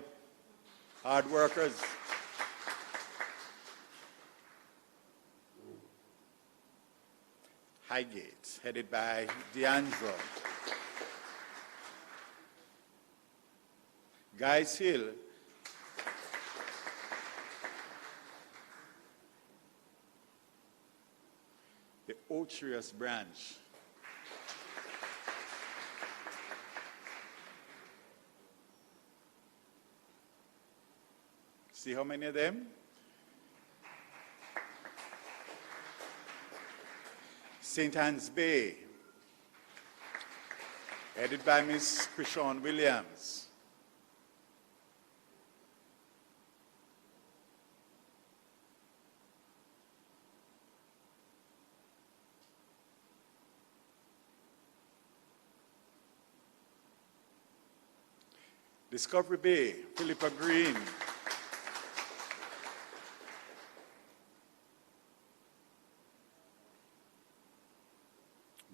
hard workers. Highgate, headed by D'Angelo. Guys Hill, the Otrius branch. See how many of them? St. Anne's Bay, headed by Miss Krishawn Williams. Discovery Bay, Philippa Green.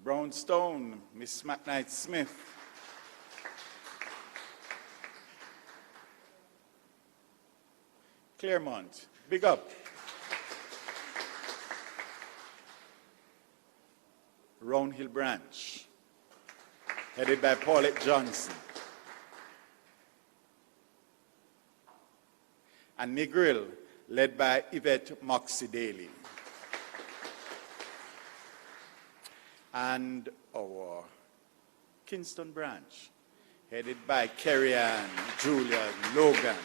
Brownstone, Miss McKnight Smith. Claremont, big up. Round Hill branch, headed by Paulette Johnson. And Negril, led by Yvette Moxie Daly. And our Kingston branch, headed by Kerry Ann, Julia, Logan.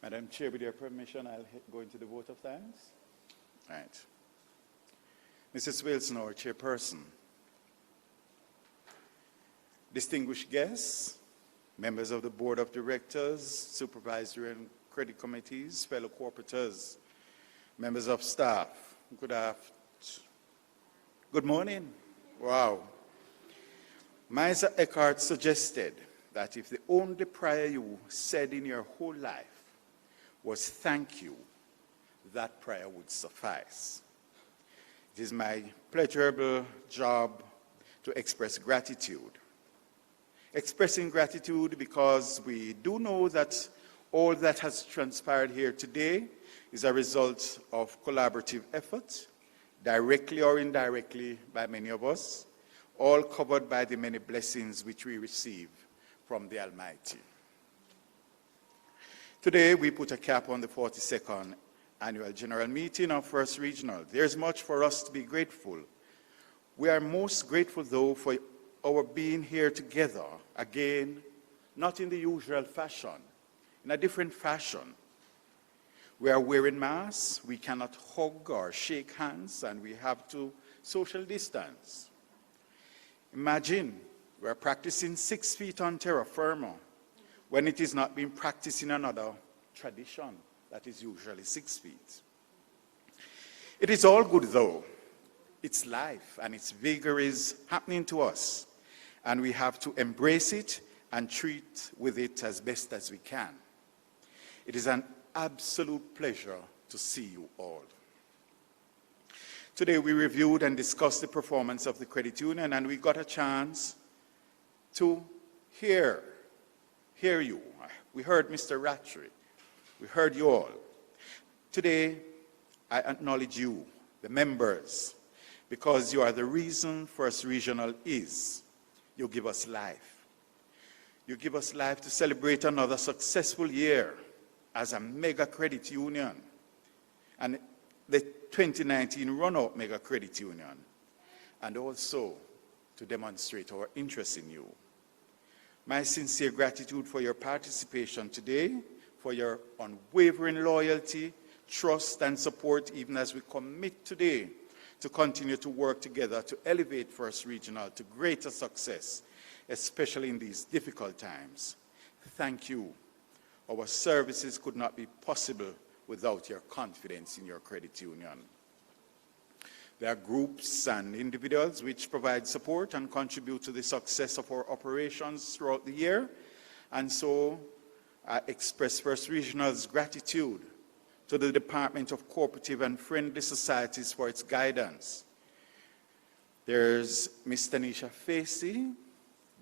Madam Chair, with your permission, I'll go into the vote of thanks. All right. Mrs. Wilson, our chairperson. Distinguished guests, members of the Board of Directors, Supervisory and Credit Committees, fellow corporators, members of staff, good morning. Wow. Misa Eckhart suggested that if the only prayer you said in your whole life was thank you, that prayer would suffice. It is my pleasurable job to express gratitude. Expressing gratitude because we do know that all that has transpired here today is a result of collaborative effort, directly or indirectly by many of us, all covered by the many blessings which we receive from the Almighty. Today, we put a cap on the 42nd Annual General Meeting of First Regional. There's much for us to be grateful. We are most grateful, though, for our being here together, again, not in the usual fashion, in a different fashion. We are wearing masks, we cannot hug or shake hands, and we have to social distance. Imagine we're practicing 6 feet on terra firma when it is not being practiced in another tradition that is usually 6 feet. It is all good, though. It's life, and its vigor is happening to us, and we have to embrace it and treat with it as best as we can. It is an absolute pleasure to see you all. Today we reviewed and discussed the performance of the credit union, and we got a chance to hear you. We heard Mr. Rattray. We heard you all. Today I acknowledge you, the members, because you are the reason First Regional is you give us life. You give us life to celebrate another successful year as a mega credit union and the 2019 run-out mega credit union, and also to demonstrate our interest in you. My sincere gratitude for your participation today, for your unwavering loyalty, trust, and support, even as we commit today to continue to work together to elevate First Regional to greater success, especially in these difficult times. Thank you. Our services could not be possible without your confidence in your credit union. There are groups and individuals which provide support and contribute to the success of our operations throughout the year, and so I express First Regional's gratitude to the Department of Corporative and Friendly Societies for its guidance. There's Ms. Tanisha Facey,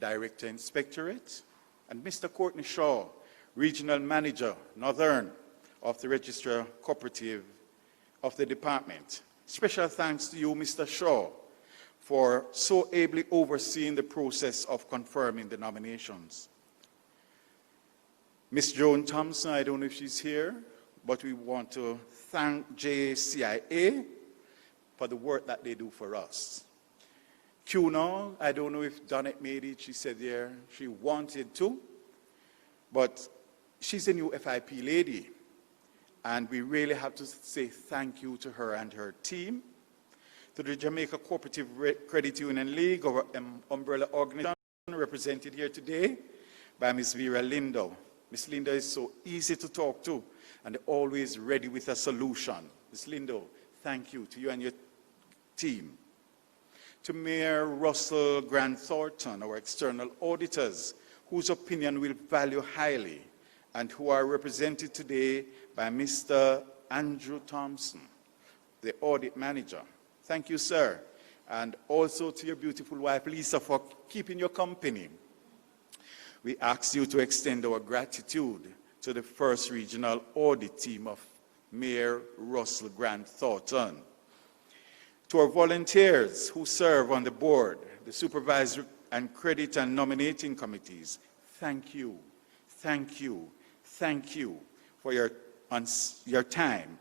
Director Inspectorate, and Mr. Courtney Shaw, Regional Manager, Northern, of the Registrar Corporative of the Department. Special thanks to you, Mr. Shaw, for so ably overseeing the process of confirming the nominations. Ms. Joan Thompson, I don't know if she's here, but we want to thank JCIA for the work that they do for us. QNO, I don't know if Donette made it. She said there she wanted to, but she's a new FIP lady, and we really have to say thank you to her and her team. To the Jamaica Cooperative Credit Union League, our umbrella organization, represented here today by Ms. Vera Lindo. Ms. Lindo is so easy to talk to and always ready with a solution. Ms. Lindo, thank you to you and your team. To Mayor Russell Grant Thornton, our external auditors, whose opinion we value highly, and who are represented today by Mr. Andrew Thompson, the audit manager. Thank you, sir. And also to your beautiful wife, Lisa, for keeping your company. We ask you to extend our gratitude to the First Regional Audit Team of Mayor Russell Grant Thornton. To our volunteers who serve on the board, the Supervisory and Credit and Nominating Committees, thank you, thank you, thank you for your time,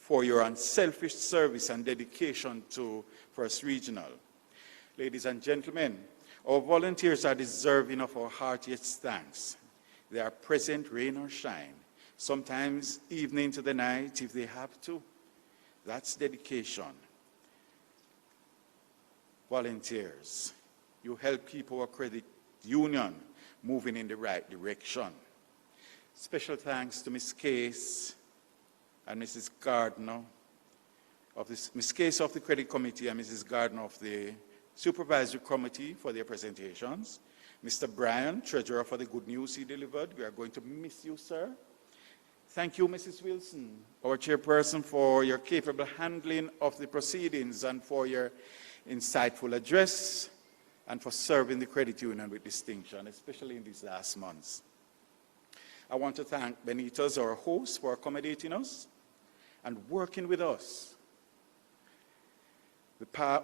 for your unselfish service and dedication to First Regional. Ladies and gentlemen, our volunteers are deserving of our heartiest thanks. They are present, rain or shine, sometimes even into the night if they have to. That's dedication. Volunteers, you help keep our credit union moving in the right direction. Special thanks to Ms. Case and Mrs. Gardner, Ms. Case of the Credit Committee and Mrs. Gardner of the Supervisory Committee for their presentations. Mr. Bryan, Treasurer, for the good news he delivered. We are going to miss you, sir. Thank you, Mrs. Wilson, our Chairperson, for your capable handling of the proceedings and for your insightful address and for serving the credit union with distinction, especially in these last months. I want to thank Benitez, our host, for accommodating us and working with us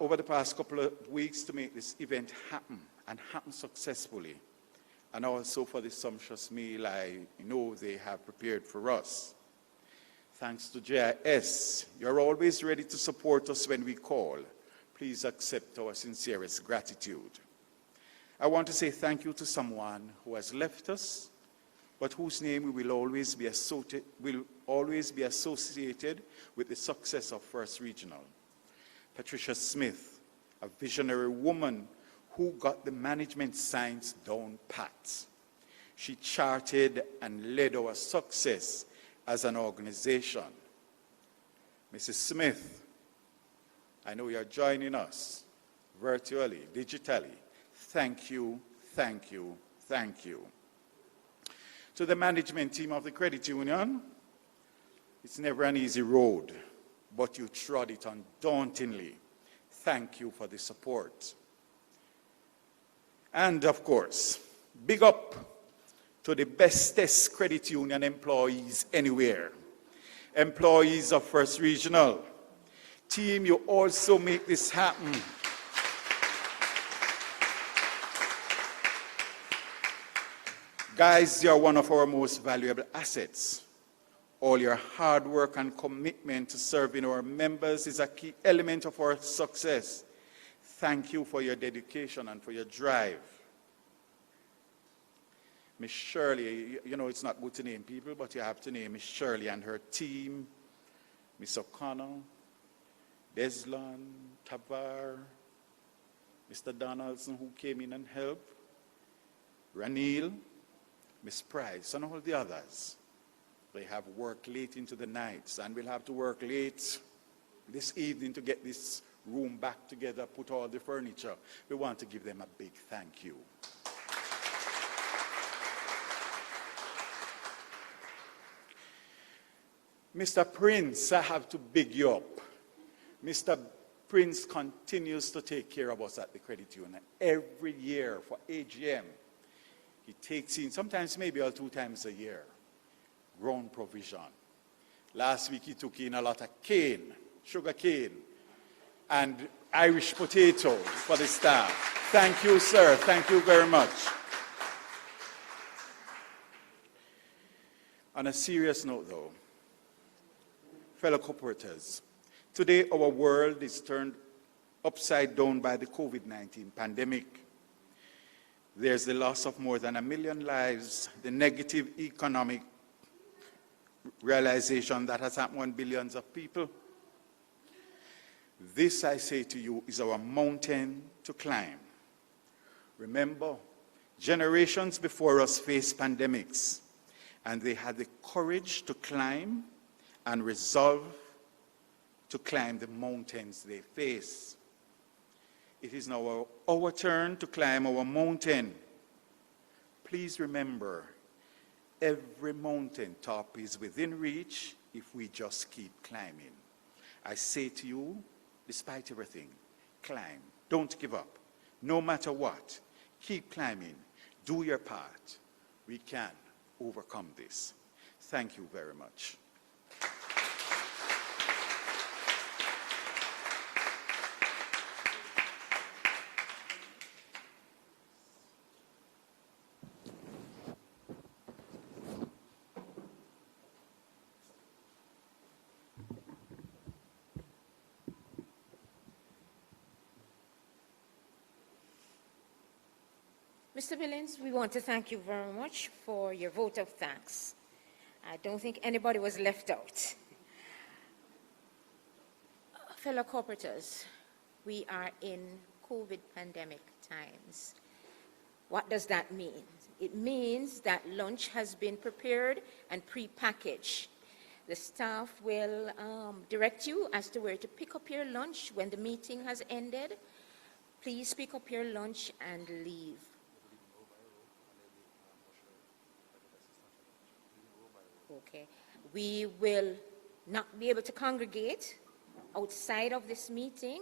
over the past couple of weeks to make this event happen and happen successfully, and also for the sumptuous meal I know they have prepared for us. Thanks to JIS, you're always ready to support us when we call. Please accept our sincerest gratitude. I want to say thank you to someone who has left us, but whose name will always be associated with the success of First Regional. Patricia Smith, a visionary woman who got the management science down pat. She charted and led our success as an organization. Mrs. Smith, I know you're joining us virtually, digitally. Thank you, thank you, thank you. To the management team of the credit union, it's never an easy road, but you trod it undauntingly. Thank you for the support. And of course, big up to the bestest credit union employees anywhere. Employees of First Regional. Team, you also make this happen. Guys, you're one of our most valuable assets. All your hard work and commitment to serving our members is a key element of our success. Thank you for your dedication and for your drive. Miss Shirley, you know it's not good to name people, but you have to name Miss Shirley and her team, Miss O'Connell, Deslan, Tavar, Mr. Donaldson, who came in and helped, Ranil, Miss Price, and all the others. They have worked late into the nights, and we'll have to work late this evening to get this room back together, put all the furniture. We want to give them a big thank you. Mr. Prince, I have to big you up. Mr. Prince continues to take care of us at the credit union. Every year for AGM, he takes in, sometimes maybe all 2 times a year, grown provision. Last week he took in a lot of cane, sugar cane, and Irish potatoes for the staff. Thank you, sir. Thank you very much. On a serious note, though, fellow corporators, today our world is turned upside down by the COVID-19 pandemic. There's the loss of more than 1 million lives, the negative economic realization that has happened on billions of people. This, I say to you, is our mountain to climb. Remember, generations before us faced pandemics, and they had the courage to climb and resolve to climb the mountains they face. It is now our turn to climb our mountain. Please remember, every mountaintop is within reach if we just keep climbing. I say to you, despite everything, climb. Don't give up. No matter what, keep climbing. Do your part. We can overcome this. Thank you very much. Mr. Billings, we want to thank you very much for your vote of thanks. I don't think anybody was left out. Fellow corporators, we are in COVID pandemic times. What does that mean? It means that lunch has been prepared and pre-packaged. The staff will direct you as to where to pick up your lunch when the meeting has ended. Please pick up your lunch and leave. Okay. We will not be able to congregate outside of this meeting,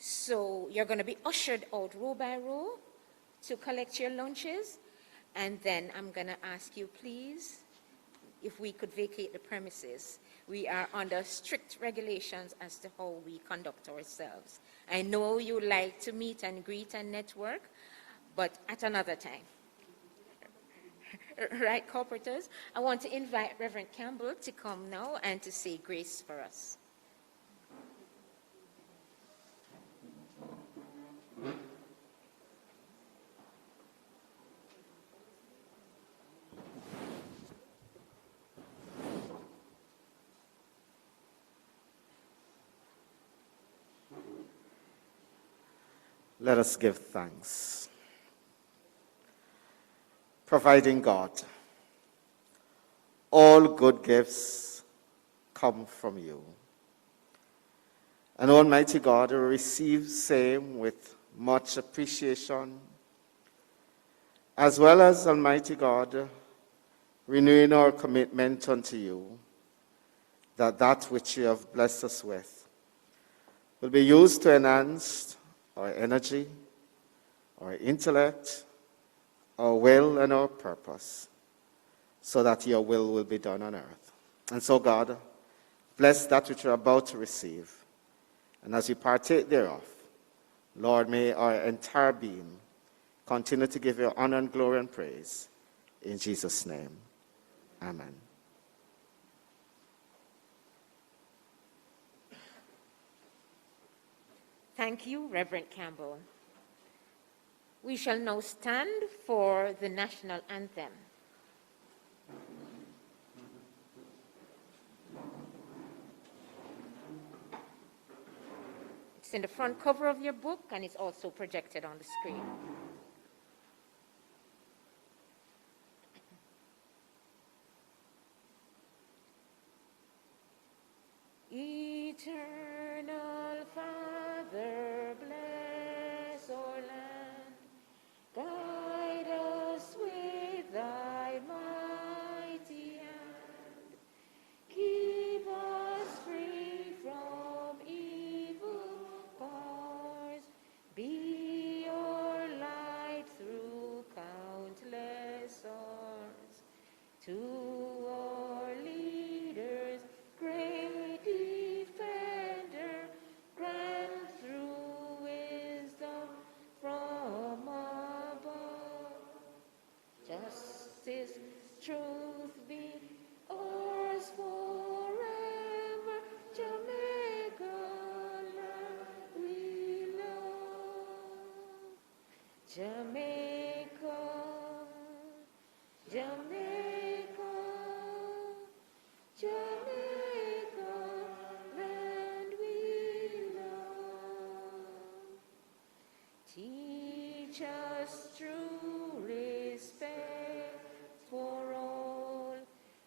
so you're going to be ushered out row by row to collect your lunches, and then I'm going to ask you, please, if we could vacate the premises. We are under strict regulations as to how we conduct ourselves. I know you like to meet and greet and network, but at another time. Right, corporators? I want to invite Reverend Campbell to come now and to say grace for us. Let us give thanks. Providing God, all good gifts come from you. And Almighty God, we receive same with much appreciation, as well as, Almighty God, renewing our commitment unto you, that which you have blessed us with will be used to enhance our energy, our intellect, our will, and our purpose, so that your will be done on earth. And so, God, bless that which we're about to receive. And as we partake thereof, Lord, may our entire being continue to give you honor and glory and praise. In Jesus' name, amen. Thank you, Reverend Campbell. We shall now stand for the national anthem. It's in the front cover of your book and it's also projected on the screen. Eternal Father, bless our land. Guide us with thy mighty hand. Keep us free from evil powers. Be our light through countless hours. To our leaders, great defender, grant through wisdom from above. Justice, truth be ours forever. Jamaica, land we love. Jamaica, Jamaica, Jamaica, land we love. Teach us true respect for all.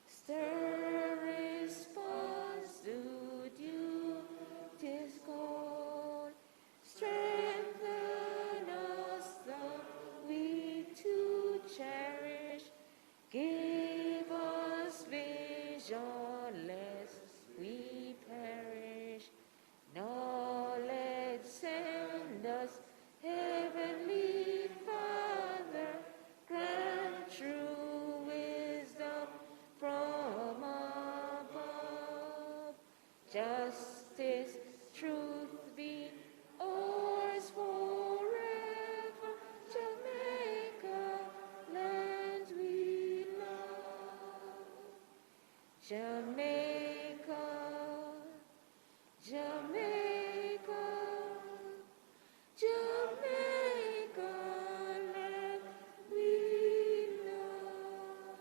Stir response to duty's call. Strengthen us the weak to cherish. Give us vision lest we perish. Knowledge send us, Heavenly Father. Grant true wisdom from above. Justice, truth be ours forever. Jamaica, land we love. Jamaica, Jamaica, Jamaica, land we love.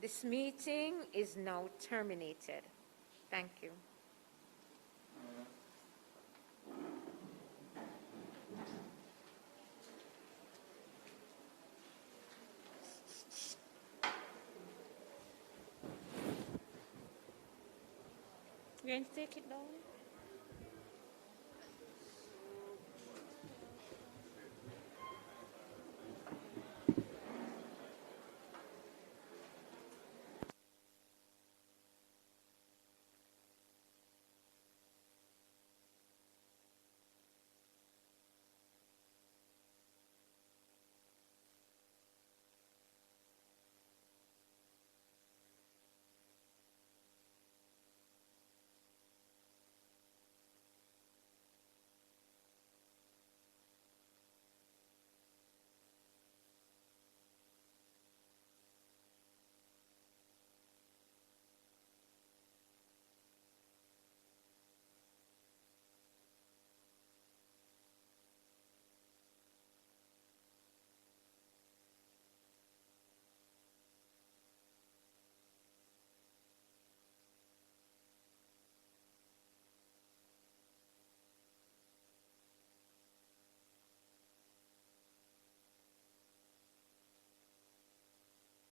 This meeting is now terminated. Thank you. You going to take it down?